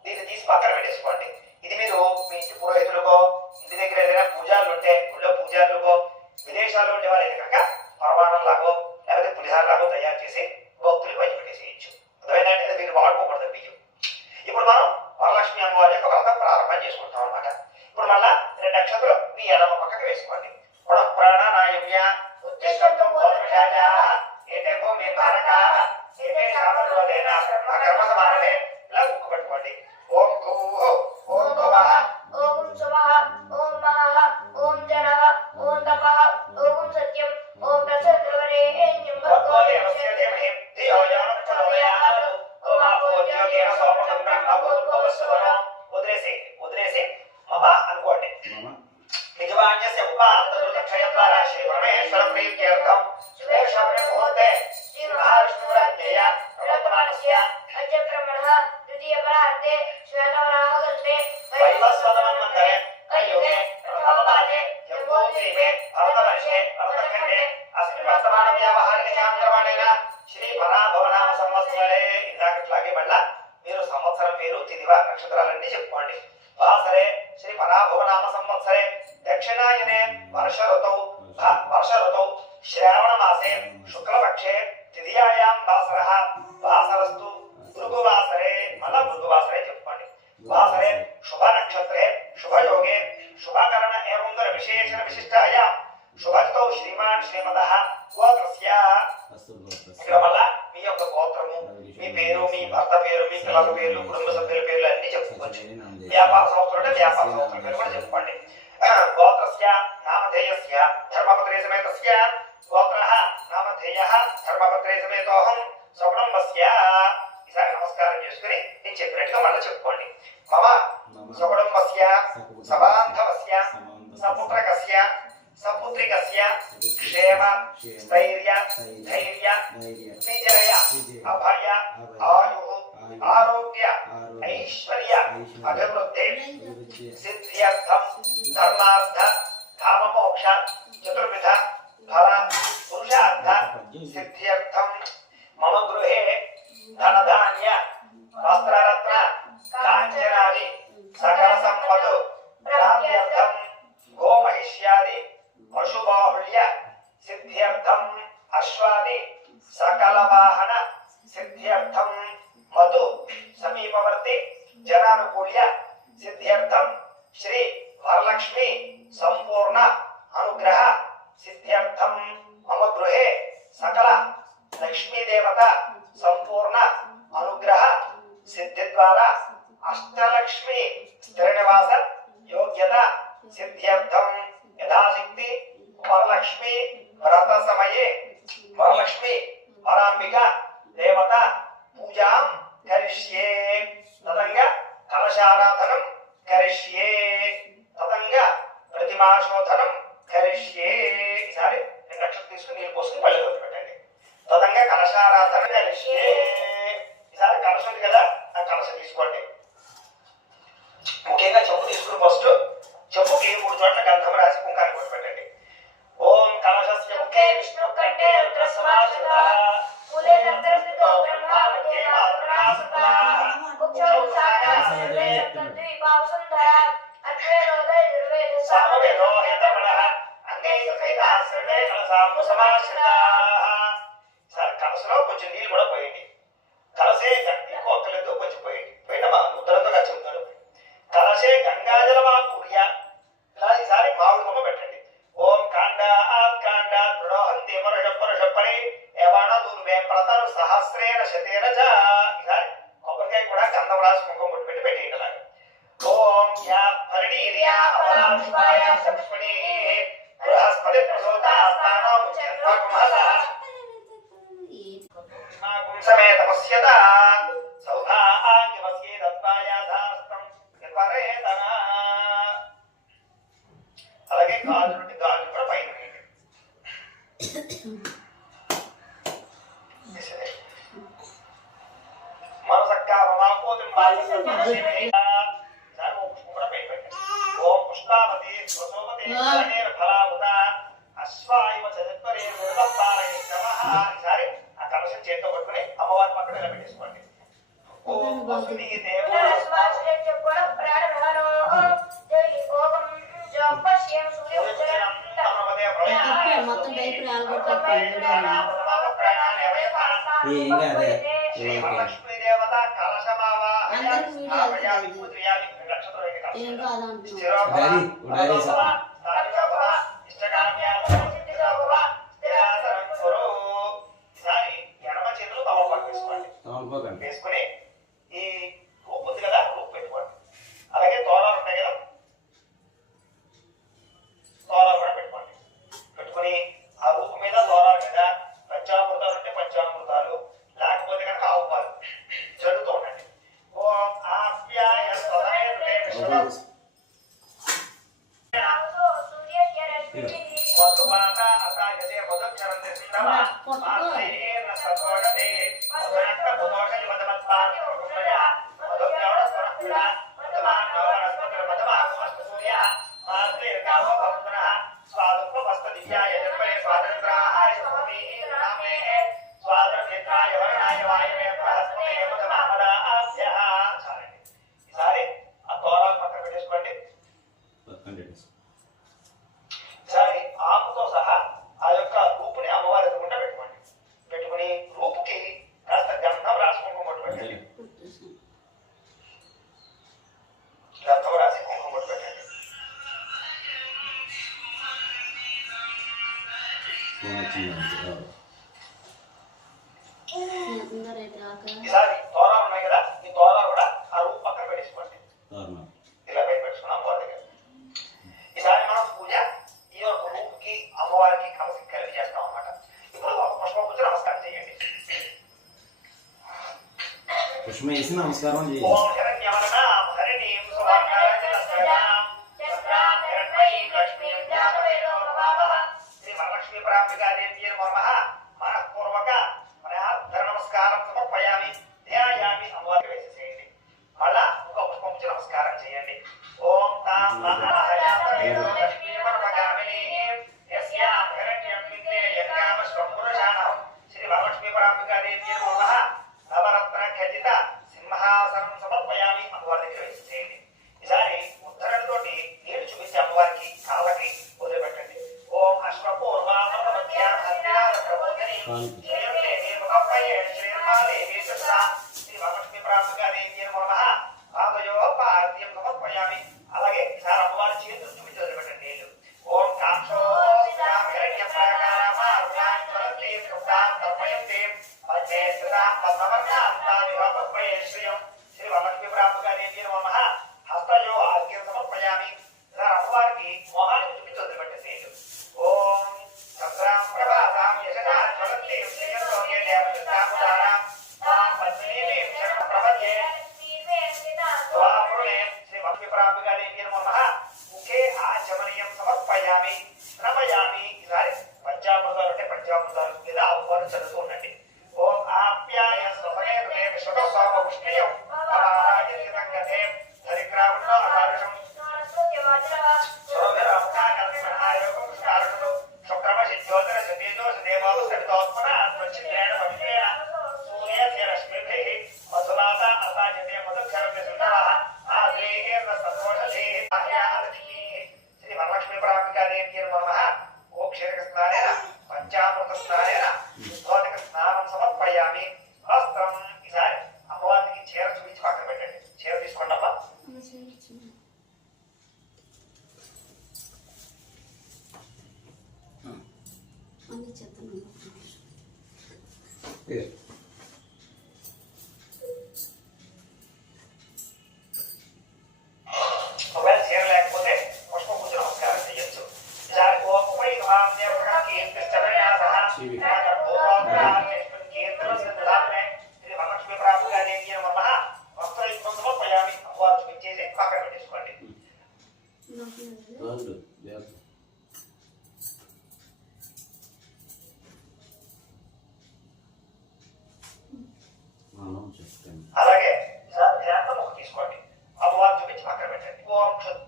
దీన్ని తీసి పక్కన పెట్టేసుకోండి. ఇది మీరు మీ ఇంటి పురోహితులకో ఇంటి దగ్గర ఏదైనా పూజారులు ఉంటే గుళ్ళో పూజారులకో విదేశాల్లో ఉండే వాళ్ళైతే కనుక పరమాణం లాగో లేకపోతే పులిహార లాగో తయారు చేసి భక్తులకు పంచి పెట్టేసేయచ్చు. అర్థమైందంటే అది మీరు వాడుకోకూడదు బియ్యం. ఇప్పుడు మనం వరలక్ష్మి అమ్మవారి యొక్క వ్రతం ప్రారంభం చేసుకుంటాం అనమాట. ఇప్పుడు మళ్ళా 2 అక్షతలు మీ ఎడమ పక్కకి వేసుకోండి. ప్రాణానాయమ్య ఉత్తిష్టంతో గోత్రశాచాః ఏతే భూమి భారకాః ఏతే శాపరోధేన కర్మ సమానమే. ఇలా ముక్కు పట్టుకోండి. ఓం భూః ఓం భువః ఓం సువః ఓం మహః ఓం జనః ఓం తపః ఓం సత్యం ఓం ప్రసన్నవరేణ్యం భర్గో దేవస్య ధీమహి ధియో యో నః ప్రచోదయాత్. ఓం ఆపో జ్యోతిః సోమకం బ్రహ్మ భూర్భువస్సువః. వదిలేసి మమ అనుకోండి. నిజవాన్యస్య ఉపాత్తదుర్లక్షయద్వారా శ్రీ పరమేశ్వర ప్రీత్యర్థం శుభేశ్వర ముహూర్తే శ్రీ మహావిష్ణురాజ్ఞేయ ప్రవర్తమానస్య అద్య బ్రహ్మణః ద్వితీయ పరార్ధే శ్వేతవరాహకల్పే వైవస్వతమన్వంతరే కలియుగే ప్రథమపాదే జంబూద్వీపే భరతవర్షే భరతఖండే అస్మిన్ వర్తమాన వ్యావహారిక చాంద్రమాణేన శ్రీ పరాభవనామ సంవత్సరే. ఇందాకట్లాగే మళ్ళా మీరు సంవత్సరం పేరు తిథివా నక్షత్రాలన్నీ చెప్పుకోండి. వాసరే శ్రీ పరాభవనామ సంవత్సరే దక్షిణాయనే వర్ష ఋతౌ శ్రావణ మాసే శుక్లపక్షే తిథియాయాం వాసరః వాసరస్తు భృగువాసరే. మళ్ళా భృగువాసరే చెప్పుకోండి. వాసరే శుభ నక్షత్రే శుభయోగే శుభకరణ ఏవం విశేషణ విశిష్టాయాం శుభతో శ్రీమాన్ శ్రీమదః గోత్రస్య. ఇక్కడ మళ్ళా మీ యొక్క గోత్రము, మీ పేరు, మీ భర్త పేరు, మీ పిల్లల పేర్లు, కుటుంబ సభ్యుల పేర్లు అన్ని చెప్పుకోవచ్చు. వ్యాపార సంస్థలు అంటే వ్యాపార సంస్థల పేరు కూడా చెప్పుకోండి. గోత్రస్య నామధేయస్య ధర్మపత్రే సమేతస్య గోత్రః నామధేయః ధర్మపత్రే సమేతోహం స్వకుటుంబస్య. ఈసారి నమస్కారం చేసుకుని నేను చెప్పినట్టుగా మళ్ళీ చెప్పుకోండి. మమ సకుటుంబస్య సబాంధవస్య సపుత్రకస్య సపుత్రికస్య క్షేమ స్థైర్య ధైర్య విజయ అభయ ఆయు ఆరోగ్య ఐశ్వర్య అభివృద్ధి సిద్ధ్యర్థం ధర్మార్థ కామమోక్ష చతుర్విధ ఫల పురుషార్థ సిద్ధ్యర్థం మమ గృహే ధనధాన్య వస్త్రరత్న కాంచనాది సకల సంపదు ప్రాప్త్యర్థం గోమహిష్యాది పశుబాహుళ్య సిద్ధ్యర్థం అశ్వాది సకల వాహన సిద్ధ్యర్థం మధు సమీపవర్తి జనానుకూల్య సిద్ధ్యర్థం శ్రీ వరలక్ష్మి సంపూర్ణ అనుగ్రహ సిద్ధ్యర్థం మమ గృహే సకల లక్ష్మీదేవత సంపూర్ణ అనుగ్రహ సిద్ధి ద్వారా అష్టలక్ష్మి స్థిర నివాస యోగ్యత సిద్ధ్యర్థం యథాశక్తి వరలక్ష్మి వ్రత సమయే వరలక్ష్మి వరాంబిక దేవత పూజాం కరిష్యే తదంగా కలశారాధనం కరిష్యే తదంగా ప్రతిమాశోధనం కరిష్యే. ఈసారి 2 లక్షలు తీసుకుని నీళ్ళు పోసుకుని పళ్ళు పెట్టండి. తదంగా కలశారాధన కరిష్యే. ఈసారి కలశం ఉంది కదా, ఆ కలశం తీసుకోండి. ముఖ్యంగా చెంబు తీసుకుని ఫస్ట్ చెంబుకి 3 చోట్ల గంధం రాసి కుంకాన్ని కొట్టి పెట్టండి. ఓం కలశస్య ముఖే విష్ణు కంఠే రుద్ర సమాశ్రితః మూలే నందరస్థితో బ్రహ్మ మధ్యే మాతృకాసుతః ముఖ్యం సాకాశే ద్వీపావసుంధర అద్వైరోదయ నిర్వేద సామవేదో హేతమనః అంగే సహితా సర్వే కలశాము సమాశ్రితాః. ఈసారి కలశలో కొంచెం నీళ్ళు కూడా పోయండి. కలసే ఎక్కువ ఒక్కలేదు, కొంచెం పోయండి. పోయిన ముద్రతో చెబుతాడు. కలశే గంగాజలమాకూర్య. ఇలా ఈసారి మామిడి కొమ్మ పెట్టండి. ఓం కాండాత్ కాండాత్ ప్రరోహంతి పరుష పరుషపరి యవన దుర్వే ప్రతరు సహస్రేణ శతేన చ. ఈసారి కొబ్బరికాయ కూడా గంధం రాసి కుంకుమ కొట్టి పెట్టి పెట్టేయండి. అలాగే ఓం యా పరిణీర్యా అపరాధిపాయ సపుష్మణి బృహస్పతి ప్రసూతాస్తానో ముచ్యత్వకుమహస సమేత పశ్యత సౌభాగ్యవస్యే దత్వాయాధాస్తం నిర్వరేతన. అలాగే గాజు నుండి గాజు కూడా పైన వేయండి. మనసక్కా మమాపోతి కూడా పైన పెట్టండి. ఓం పుష్పావతి స్వసోమతి ఫలాభుత అశ్వాయువ చతుర్వరే ఈసారి ఆ కలశం చేతితో పట్టుకుని అమ్మవారి పక్కన ఇలా పెట్టేసుకోండి. ఓం వసుని దేవో మొత్తం డైపర్ ఆల్గొట్టే ఏం కాదే లక్ష్మీ దేవత కలశమావాహయ అందరికి వీడియో విభూతియాది నక్షత్రం ఏం కాదంటున్నావు. ఈసారి ఎడమ చేతులు తమ పక్క వేసుకోండి. వేసుకుని ఈ రూపు ఉంది కదా, రూపు పెట్టుకోండి. అలాగే తోరాలు ఉంటాయి కదా, తోరాలు కూడా పెట్టుకోండి. పెట్టుకుని ఆ రూపు మీద తోరాల మీద పంచామృతాలు ఉంటే పంచామృతాలు, లేకపోతే కనుక ఆవు పాలు చదువుతూ ఉండండి. ఓం ఆప్యాయ మధుమాత అసాయతే మధుక్షరంతే సింధవ ఆశ్రయేన సతోషతే మధురక్త మధోషలి మధుమత్పాతి మధుమయ మధువ్యోడ స్వరపుల మధుమానవ వనస్పతి మధుమాకుమస్తు సూర్య మాతృర్గావో భవతునః స్వాదుప్ప వస్త దివ్యాయ జన్మనే స్వాతంత్రాయ భూమి నామే స్వాతంత్రాయ వర్ణాయ వాయువే బృహస్పతే మధుమాపదాభ్యః. ఈసారి ఆ తోరాలు పక్కన పెట్టేసుకోండి. ఈసారి ఆకుతో సహా ఆ యొక్క రూపుని అమ్మవారి ఎదురుగుండా పెట్టుకోండి. పెట్టుకుని రూపుకి కాస్త గంధం రాసి కుంకుమ బొట్టు పెట్టండి. గంధం రాసి కుంకుమ బొట్టు పెట్టండి. ఈసారి తోరాలు ఉన్నాయి కదా, ఈ తోరాలు కూడా ఆ రూపు పక్కన పెట్టేసుకోండి. ఇలా పెట్టుకున్నాం అమ్మవారి దగ్గర. ఈసారి మనం పూజ ఈ యొక్క రూపుకి అమ్మవారికి కలిసి చేస్తాం అన్నమాట. ఇప్పుడు పుష్పం పూజ నమస్కారం చేయండి. పుష్పం వేసి నమస్కారం చేయి. ఓం హిరణ్యవర్ణాం హరిణీం సువర్ణరజతస్రజాం చంద్రాం హిరణ్మయీం లక్ష్మీం జాతవేదో భవామః. శ్రీ వరలక్ష్మీ ప్రాంబికాదేవ్యై నమః. మనఃపూర్వక మనః నమస్కారం సమర్పయామి, ధ్యాయామి. అమ్మవారికి వేసేసేయండి. మళ్ళా ఇంకో పుష్పం ఉంచి నమస్కారం చేయండి. ఓం తాం మహాహయాతవేదో లక్ష్మీ పరమకామినీం యస్యాం హిరణ్యం విద్యే యజ్ఞామశ్వం పురుషాణం. శ్రీ వరలక్ష్మీ ప్రాంబికాదేవ్యై నమః. నవరత్న ఖచ్చిత సింహాసనం సమర్పయామి. అమ్మవారి దగ్గర వేసేసేయండి. ఈసారి ఉద్ధరణతోటి నీళ్లు చూపించి అమ్మవారికి కాళ్ళకి వదిలిపెట్టండి. ఓం అశ్వపూర్వామధ్యాం హస్తినాద ప్రబోధిని శ్రీ వరలక్ష్మీ ప్రాంబికాదేవ్యై నమః. పాదయో పాద్యం సమర్పయామి. అలాగే ఈసారి అమ్మవారి చేతులు చూపించి వదిలిపెట్టండి నీళ్లు. ఓం కాక్షో హిరణ్య ప్రాకారామార్యాం జ్వలంతి శుద్ధాం తర్పయంతి పంచేస్తాం పద్మవర్ణాం తామిహోపయే శ్రియం. శ్రీ వరలక్ష్మీ ప్రాంబికాదేవ్యై నమః. హస్తయో అర్ఘ్యం సమర్పయామి. ఇలా అమ్మవారికి మోహాన్ని చూపించి వదిలిపెట్టేసేయండి. ఓం చంద్రాం ప్రభాతాం యశసా జ్వలంతి శ్రీయంలోకే దేవతాముదారాం తాం పద్మినీం శరణం ప్రపద్యే ద్వాపురుణే. శ్రీ వరలక్ష్మీ ప్రాంబికాదేవ్యై నమః. ముఖే ఆచమనీయం సమర్పయామి, నమయామి. ఈసారి పంచామృతాలు అంటే పంచామృతాలు లేదా ఆవుపాలు చదువుతూ ఉండండి. ఓం ఆప్యాయ స్వపనే హృదయ విశ్వతోస్వామ ఉష్ణయం పరాజితం గతే ధరిగ్రామణో అకారుషం శోభిరముఖాకల్పనాయోగం కృష్ణారుడు శుక్రమశి జ్యోతిర సతేజోష దేవాలు సరితోత్మన స్వచ్ఛిద్రేణ పవిత్రేణ సూర్యస్య రశ్మిభిః మధుమాత అసాజతే మధుక్షరస్య సుందరః ఆద్రేహేన సంతోషధేః ఆహ్యాలక్ష్మీః. శ్రీ వరలక్ష్మీ ప్రాంబికాదేవ్యై నమః. ఓం క్షీరక స్నానేన పంచామృత స్నానేన శుద్ధోదక స్నానం సమర్పయామి. వస్త్రం. ఈసారి అమ్మవారికి చీర చూపించి పక్కన పెట్టండి. చీర తీసుకోండి అమ్మా. అన్ని చెప్తాను. ఒకవేళ చీర లేకపోతే పుష్పం పూజ నమస్కారం చేయొచ్చు. ఈసారి ఓం పై మహాం దేవతః కీర్తిశ్చరణాసః శ్రీ వరలక్ష్మీ ప్రాంబికాదేవ్యై నమః. వస్త్రయుక్తం సమర్పయామి. అమ్మవారు చూపించేసి పక్కన పెట్టేసుకోండి. చాలు, దేవత. మనం చెప్తాను. అలాగే ఈసారి ధ్యానం ఒక తీసుకోండి. అమ్మవారు చూపించి పక్కన పెట్టండి. ఓం క్షుత్.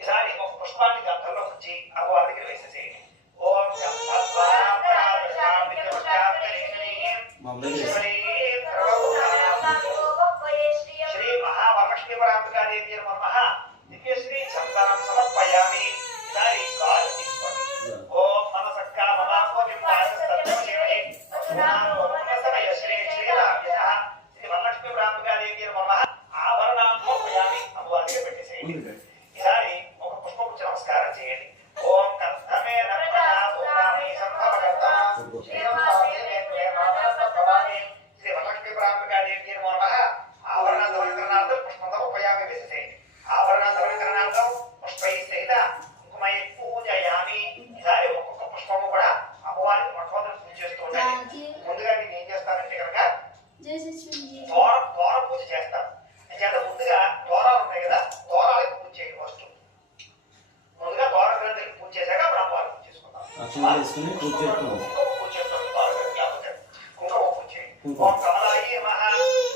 ఈసారి ఒక పుష్పాన్ని గంధంలో ఉంచి అమ్మవారి దగ్గర వేసేసేయండి. ఓం శ్రీ మహావరలక్ష్మీ ప్రాంబికాదేవ్యై నమః. దివ్యశ్రీ చందనం సమర్పయామి. ఈసారి గాజు తీసుకోండి. ఓం మనసక్కా మమాకోటిం వాయసత్యమశివహి సమయ శ్రీ శ్రీరామ్యః. శ్రీ వరలక్ష్మీ ప్రాంబికాదేవ్యై నమః. ఆభరణాన్ని సమర్పయామి. అమ్మవారి దగ్గర పెట్టేసేయండి. ఈసారి ఒక పుష్పపుచ్చ నమస్కారం చేయండి. ఓం కర్తమే నమః సోమామి సంభవకర్తః శ్రీ వరలక్ష్మీ ప్రాంబికాదేవ్యై నమః. ఆభరణాల అలంకరణార్థం పుష్పం సమర్పయామి. వేసేసేయండి. ఆభరణాల అలంకరణార్థం పుష్పై సహిత కుంకుమై పూజయామి. ఈసారి ఒక్కొక్క పుష్పము కూడా అమ్మవారికి మొట్టమొదటి పూజ చేస్తూ ఉండండి. ముందుగా నేను ఏం చేస్తానంటే కనుక దూర పూజ చేస్తాను. అంచేత ముందుగా దూరాలు ఉంటాయి కదా, దూరాలకు పూజ చేయండి. ఫస్ట్ ముందుగా దూర గ్రంథులకి పూజ చేశాక అప్పుడు అమ్మవారికి పూజ చేసుకుంటాం. అక్షంతలు వేసుకుని పూజ చేస్తున్నాం. కుంకుమ పూజ చేస్తాం. దూర గ్రంథి లేకపోతే కుంకుమ పూజ చేయండి. ఓం కమలాయి నమః.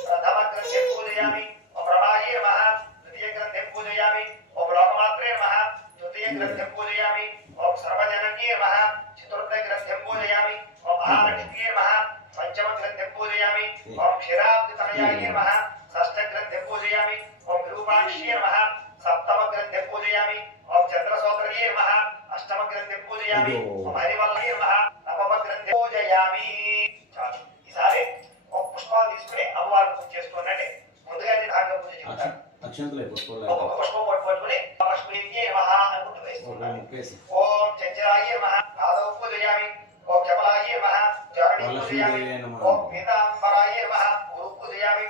ప్రథమ గ్రంథిం పూజయామి. ఓం ప్రభాయి నమః. ద్వితీయ గ్రంథిం పూజయామి. ఓం లోకమాత్రే నమః. తృతీయ గ్రంథిం పూజయామి. ఓం సర్వజనన్యే నమః. చతుర్థ గ్రంథిం పూజయామి. ఓం మహాలక్ష్మ్యే నమః. పంచమ గ్రంథిం పూజయామి. ఓం క్షీరాబ్దితనయాయ నమః. షష్ఠ గ్రంథిం పూజయామి. ఓం విరూపాక్ష్యే నమః. సప్తమ గ్రంథిం పూజయామి. ఓం చంద్రసోదర్యే నమః. అష్టమ గ్రంథిం పూజయామి. ఓం హరివల్లయే నమః. నవమ గ్రంథిం పూజయామి. చాలు. ఈసారి ఒక పుష్పాలు తీసుకుని అమ్మవారు పూజ చేస్తున్నట్టే ముందుగా నేను ఆంగ పూజ చెప్తాను. అక్షంతలే పుష్పాలు ఒక్కొక్క పుష్పం పట్టుకొని లక్ష్మీదేవ్యై నమః అనుకుంటూ వేస్తున్నాను. ముక్కేసి ఓం చంచలాయ నమః. आदौ पूजयामि ओम चपलायै नमः चारणी पूजयामि वरलक्ष्मीदेव्यै नमः। ओम पीताम्बरायै नमः गुरु पूजयामि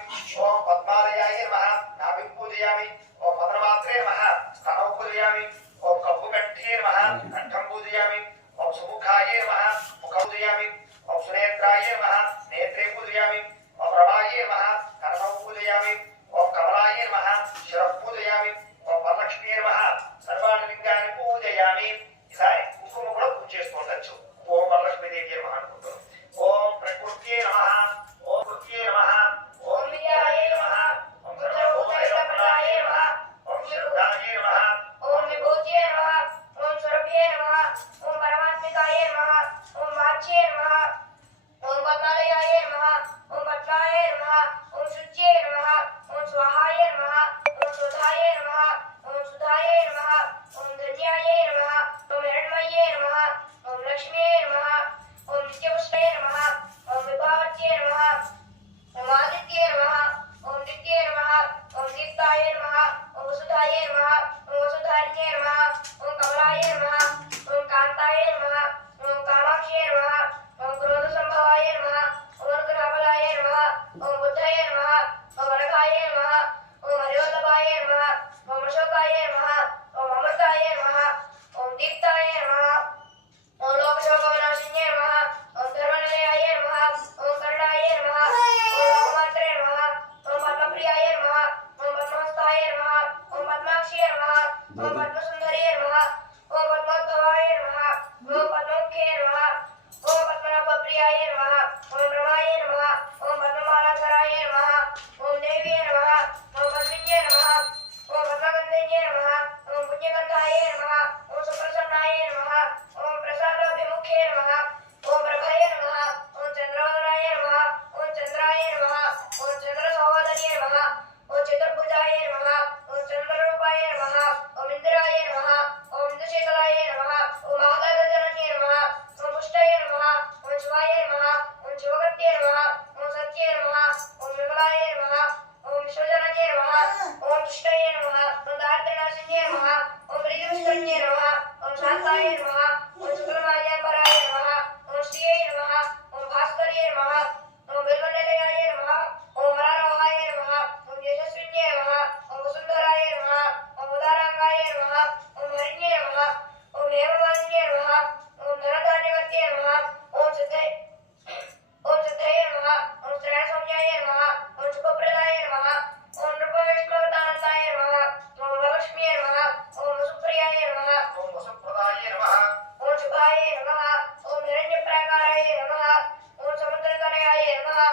ओम पद्मालयायै नमः नाभिं पूजयामि ओम मदनमात्रे नमः स्तनौ पूजयामि ओम कप्पुकट्ठे नमः कंठं पूजयामि ओम सुमुखायै नमः मुखं पूजयामि ओम सुनेत्रायै नमः नेत्रे पूजयामि ओम रमायै नमः कर्णौ पूजयामि ओम कमलायै नमः शिरः पूजयामि ओम वरलक्ष्म्यै नमः सर्वाणि लिंगानि पूजयामि ఈసారి కుంకుమ కూడా పూజ చేసుకోవచ్చు ఓం వరలక్ష్మీదేవి నమః అనుకుంటాం ఓం ప్రకృత్యై నమః ఓం కృత్యై నమః ఓం విద్యాయై నమః ఓం సర్వభూతైకపదాయై నమః ఓం శ్రద్ధాయై నమః ఓం విభూత్యై నమః ఓం స్వరూప్యై నమః ఓం పరమాత్మికాయై నమః ఓం వాచ్యై నమః ఓం పద్మాలయాయై నమః ఓం పద్మాయై నమః ఓం శుచ్యై నమః ఓం స్వాహాయై నమః ఓం సుధాయై నమః ఓం సుధాయై నమః ఓం ధన్యాయై నమః ఓం హిరణ్మయ్యై నమః ఓం లక్ష్మ్యై నమః ఓం నిత్యపుష్పై నమః ఓం విభావత్యై నమః ఓం ఆదిత్యై నమః ఓం దిత్యై నమః ఓం దీప్తాయై నమః ఓం వసుధాయై నమః ఓం వసుధారిణ్యై నమః ఓం కమలాయై నమః ఓం కాంతాయై నమః ఓం కామాక్ష్యై నమః ఓం క్రోధ సంభవాయై నమః ఓం అనుగ్రహబలాయై నమః ఓం బుద్ధయై నమః ఓం వరగాయై నమః ఓం హరివల్లభాయై నమః ఓం అశోకాయై నమః ఓం అమృతాయై నమః ఓం దీప్తాయై నమః ఓం లోకశోకవినాశిన్యై నమః ఓం ధర్మనిలయాయై నమః ఓం కరుణాయై నమః ఓం లోకమాత్రే నమః ఓం పద్మప్రియాయై నమః ఓం పద్మహస్తాయై నమః ఓం పద్మాక్ష్యై నమః ఓం పద్మసుందర్యై నమః ఓం పద్మోద్భవాయై నమః ఓం పద్మముఖ్యై నమః ఓం పద్మనాభప్రియాయై నమః ఓం రమాయై నమః ఓం పద్మమాలాధరాయై నమః ఓం దేవ్యై నమః ఓం పద్మిన్యై నమః ఓం పద్మగంధిన్యై నమః ఓం పుణ్యగంధాయై నమః ఓం సుప్రసన్నాయై నమః ఓం ప్రసాదాభిముఖ్యై నమః ఓం ప్రభయై నమః ఓం చంద్రవదనాయ నమః ఓం చంద్రాయ నమః ఓం చంద్ర సహోదర్యై నమః ఓం చతుర్భుజాయ నమః ఓం చంద్రరూపాయ నమః ఓం ఇంద్రాయ నమః ఓం ఇంద్రశేఖరాయ నమః ఓం ఆహ్లాదజనన్యై నమః ఓం పుష్టయ నమః ఓం శివాయ నమః ఓం శివగత్యై నమః ఓం సత్యై నమః ఓం విమలాయ నమః ఓం విశ్వజనన్యై నమః ఓం తుష్టయ నమః ఓం దారిద్ర్యనాశిన్యై నమః ఓం ప్రియవిష్కరణ్యై నమః ఓం శాంతాయ నమః ఓం శుక్లమాల్యాంబరాయ నమః ఓం శ్రీయై నమః ఓం భాస్కర్యై నమః ఓం బిల్వనిలయాయ నమః ఓం వరారోహాయ నమః ఓం యశస్విన్యై నమః ఓం వసుంధరాయ నమః ఓం ఉదారాంగాయ నమః ఓం హరిణ్యై నమః ఓం హేమమాలిన్యై నమః ఓం ధనధాన్యవత్యై నమః ఓం సిద్ధయై నమః ఓం శ్రేయసౌమ్యాయ నమః ఓం శుభప్రదాయ నమః ఓం నృపవిష్ణువతానందాయ నమః ఓం వరలక్ష్మ్యై నమః ఓం వసుప్రియాయ నమః ఓం వసుప్రదాయ నమః ఓం శుభాయ నమః ఓం హిరణ్యప్రాకారాయ నమః ఓం సముద్రతనయాయ నమః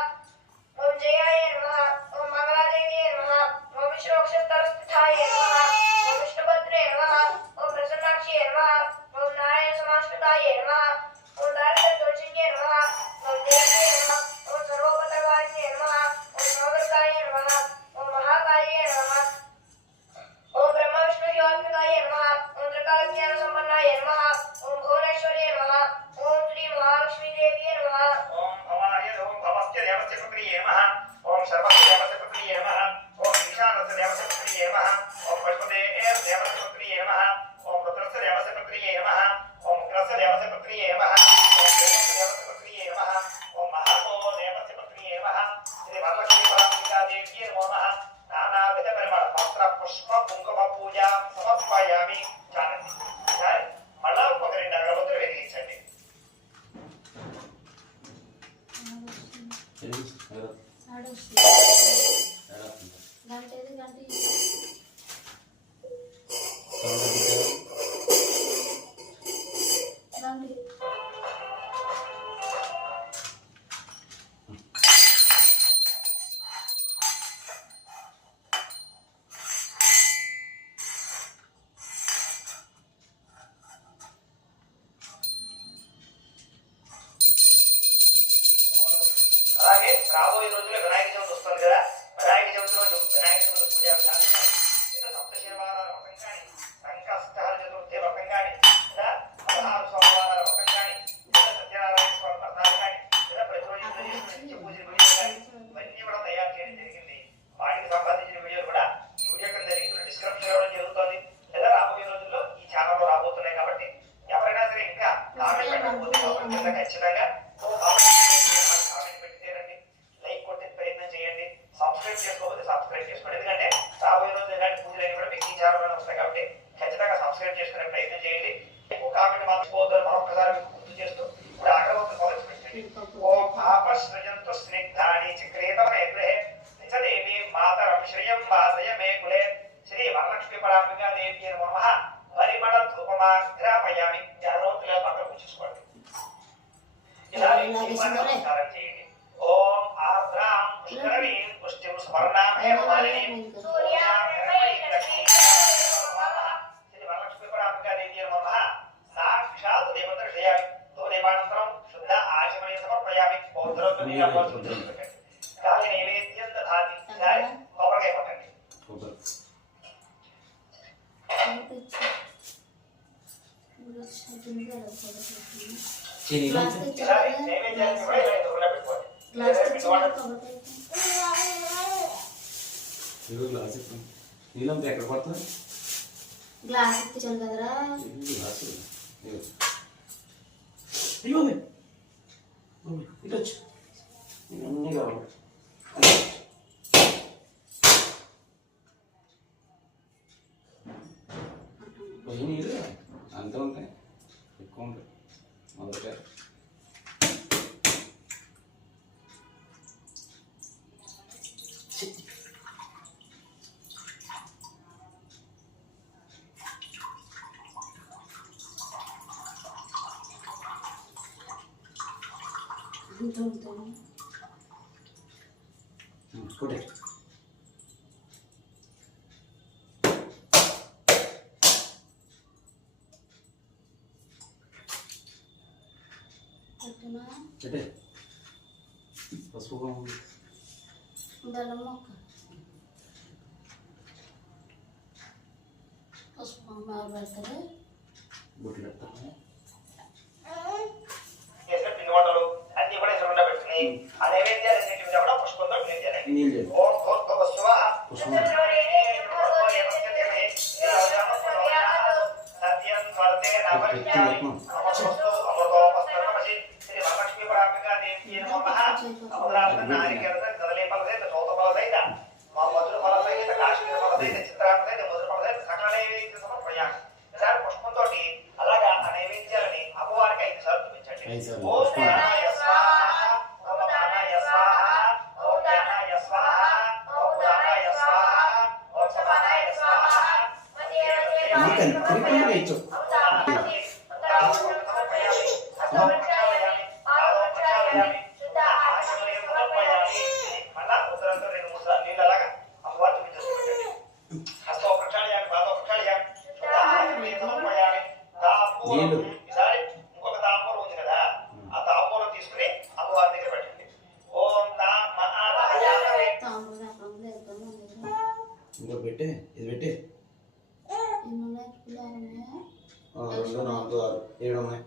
ఓం జయాయ నమః ఓం మంగళాదేవ్యై నమః ఓం విష్ణువక్షస్థలస్థితాయ నమః ఓం విష్ణుభద్రే నమః ఓం ప్రసన్నాక్ష్యై నమః ఓం నారాయణ సమాశ్రితాయ నమః ఓం దారిద్ర్యదోషిన్యై నమః ఓం దేవ్యై నమః ఓం సర్వోపతవారిణ్యై నమః ఓం నవదుర్గాయ నమః ఓం మహాకాళ్యై నమః ఓం బ్రహ్మ విష్ణు శివాత్మికాయ నమః ఓం త్రికాలజ్ఞాన సంపన్నాయ నమః ఓం భువనేశ్వర్యై నమః ఓం శ్రీ మహాలక్ష్మీదేవ్యై నమః ఓం భవాయ ఓం భవస్య దేవస్య పుత్రియే నమః ఓం సర్వస్య దేవస్య పుత్రియే నమః ఓం ఈశానస్య దేవస్య పుత్రియే నమః ఓం పశుపతే దేవస్య పుత్రియే నమః ఓం రుద్రస్య దేవస్య పుత్రియే నమః ఓం ఉగ్రస్య దేవస్య పుత్రియే నమః ఓం దేవస్య దేవస్య పుత్రియే నమః ఓం మహాపో దేవస్య పుత్రియే నమః శ్రీ వరలక్ష్మీ పరమేశ్వరీదేవ్యై నమః నానావిధ పరిమళ పత్ర పుష్ప కుంకుమ పూజ సమర్పయామి చాలండి సరే మళ్ళా ఒక 2 అగరబత్తులు వెలిగించండి గంట ఏది గంట గంట అలాగే రాబోయే రోజుల్లో వినాయక చవితి వస్తుంది కదా వినాయక చవితి రోజు వినాయక చవితి పూజ విధానం సప్త శనివారాల వ్రతం కానీ కింద ఖచ్చితంగా కామెంట్ పెట్టేరండి, లైక్ కొట్టే ప్రయత్నం చేయండి, సబ్స్క్రైబ్ చేసుకోకపోతే సబ్స్క్రైబ్ చేసుకోండి. ఎందుకంటే రాబోయే రోజు ఇలాంటి పూజలు అనేవి కూడా మీకు ఈ ఛానల్లో వస్తాయి కాబట్టి ఖచ్చితంగా సబ్స్క్రైబ్ చేసుకునే ప్రయత్నం చేయండి. కామెంట్ మర్చిపోవద్దని మరొకసారి మీకు గుర్తు చేస్తూ ఇప్పుడు అగరబత్తులు మొదలు పెట్టండి. ఓం ఆపసృజంతు స్నిగ్ధాని చక్రేతమేగ్రహే నిజదేవి మాతరం శ్రియం వాసయ మే కులే శ్రీ వరలక్ష్మీ పరాంబికా దేవి నమః. పరిమళ ధూపమాగ్రాపయామి. అగరబత్తులు పక్కన ఉంచుకోండి. ఇలా నమస్కారం చేయండి. ఓం ఆర్ద్రాం పుష్కరణీం పుష్టిం స్మరణాం హేమమాలినీం సూర్యాం లక్ష్మీ శ్రీ వరలక్ష్మీ పరాంబికా దేవి నమః. సాక్షాత్ దేవదర్శయామి. దూరేమానంతరం శుద్ధ ఆచమనే సమర్పయామి. కాలి నైవేద్యం దధాతి. కొబ్బరికాయ పట్టండి. ఈసారి నైవేద్యాన్ని కూడా ఇలా ఎదురుగా పెట్టుకోండి. నీళ్ళంతా ఎక్కడ పడుతుంది? గ్లాస్ ఇచ్చాను కదరా. గ్లాసు ఇవ్వ ఇటు వచ్చు అన్నీ కావాలి. పోయి నీళ్ళు అంతే ఉంటాయి, ఎక్కువ ఉంటాయి మొదట. కొట్టే చెట్టే పసుపు బెల్లం మొక్క పసుపు పెడతారు. బొట్లు పెడతాను. చేసిన పిండి వంటలు అన్ని కూడా ఎదురుగా పెట్టుకుని ఆ నైవేద్యాలన్నింటి మీద కూడా పుష్పంతో క్లీన్ చేయాలి. నీళ్ళు ఓం భూర్భువః స్వాహా. పుష్పం సత్యం స్వర్తే నవజ్ఞాని అమృతోస్తు అమృతోపస్తమసి. శ్రీ వరలక్ష్మీ పరాంబికా దేవి నమః. అమృతార్థ నారికేళ కదలీ ఫలసహిత చౌత ఫలసహిత మధుర ఫలసహిత కాశ్మీర ఫలసహిత చిత్రాంగసహిత మధుర ఫలసహిత సకల నైవేద్య సమర్పయామి. ఈసారి పుష్పంతో అలాగా ఆ నైవేద్యాలని అమ్మవారికి 5 సార్లు చూపించండి. ఓం జ్ఞానాయ స్వాహా, ఓం జ్ఞానాయ స్వాహా, ఓం జ్ఞానాయ స్వాహా, ఓం జ్ఞానాయ స్వాహా, ఓం సమానాయ స్వాహా. ఇచ్చు మళ్ళా ఉత్తరంతో 2-3 సార్లు నీళ్ళలాగా అమ్మవారు చూపించేసుకోండి. హస్తో ప్రక్షాళయామి, పాదో ప్రక్షాళయామి, శుద్ధ ఆచమనే సమర్పయామి. తాంబూలం ఈసారి ఇంకొక తాంబూలం ఉంది కదా, ఆ తాంబూలం తీసుకుని అమ్మవారి దగ్గర పెట్టండి. ఓం ఇంకో పెట్టే ఇది పెట్టే 2, 4, 6, 7 ఉన్నాయి.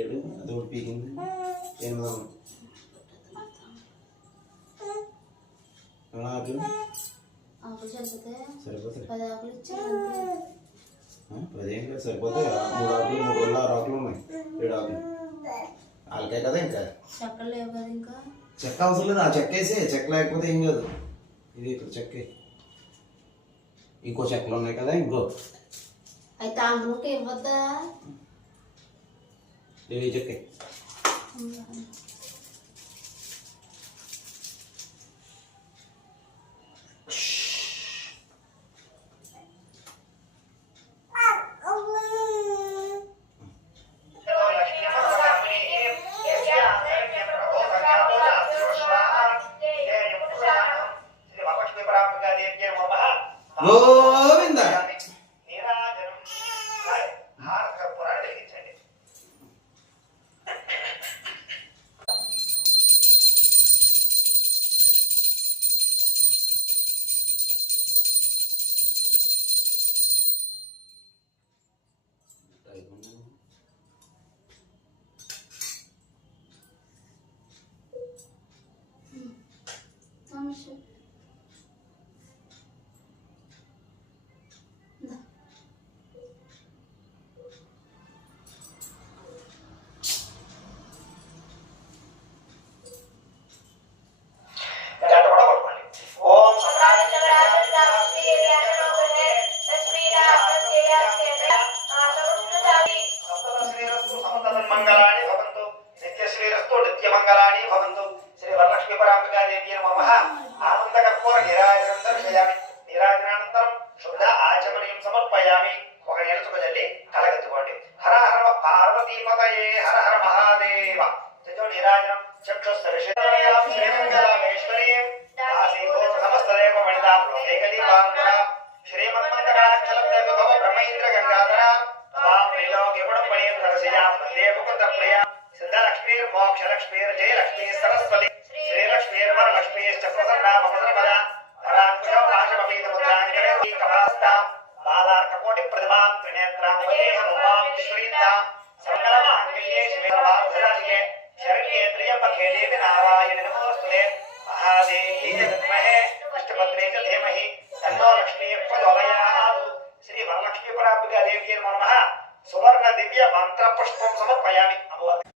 7 అది ఒకటి పీకింది. 8 ఉన్నాయి. ఆకులు సరిపోతాయి. 10 ఆకులు ఇచ్చారు. 10 ఏం లేదు, సరిపోతాయి. 3 ఆకులు 3 రోజులు 6 ఆకులు ఉన్నాయి. 7 ఆకులు వాళ్ళకే కదా. ఇంకా చెక్కలు లేవు కదా. ఇంకా చెక్క అవసరం లేదు. ఆ చెక్క వేసే, చెక్క లేకపోతే ఏం కాదు. ఇది ఇక్కడ చెక్క, ఇంకో చెక్కలు ఉన్నాయి కదా. ఇంకో అయితే అందులోకి ఇవ్వద్దా? ఇది చెక్క గోవింద. నీరాజనం హారత కర్పూరాన్ని వెలిగించండి. సన్మంగళాని భవంతు నిత్యశ్రీరస్తు నిత్యమంగళాని భవంతు శ్రీ వరలక్ష్మీ పరాంబికా దేవి నమః ఆనంద కర్పూర నీరాజనం దర్శయామి నీరాజనానంతరం శుద్ధ ఆచమనీయం సమర్పయామి ఒక ఏడుచుకు చల్లి కలగెత్తుకోండి హర హర పార్వతీపతయే హర హర మహాదేవ తేజో నీరాజనం చక్షుస్సరిషితాయాం శ్రీమంగళమేశ్వరీం ఆసీతో సమస్తదేవ మణితాం లోకైకదీపాంకుర శ్రీమన్మంగళాచలబ్ద విభవ బ్రహ్మేంద్ర గంగాధర తాం త్రైలోక్య గుణపణీం దర్శయాం వందే ముకుంద ప్రియ సిద్ధలక్ష్మీర్ మోక్షలక్ష్మీర్ జయలక్ష్మీ సరస్వతి శ్రీలక్ష్మీర్ వరలక్ష్మీశ్చ ప్రసన్నా మమద్రపద పరాంకుశ పాశమపీత ముద్రాంగణీ కపాస్త బాలార్కకోటి ప్రతిభాం త్రినేత్రాం వదేహ రూపాం ఈశ్వరీంత సంగళమాంగళ్యే శివేర్వార్ధరాజికే శరణ్యే త్ర్యంబకే దేవి నారాయణి నమోస్తుతే మహాదేవి విద్మహే విష్ణుపత్నే చ ధీమహి తన్నో లక్ష్మీ ప్రచోదయాత్ శ్రీ వరలక్ష్మీ పరాంబికా దేవి నమః సువర్ణ దివ్య మంత్ర పుష్పం సమర్పయామి అమ్మవారికి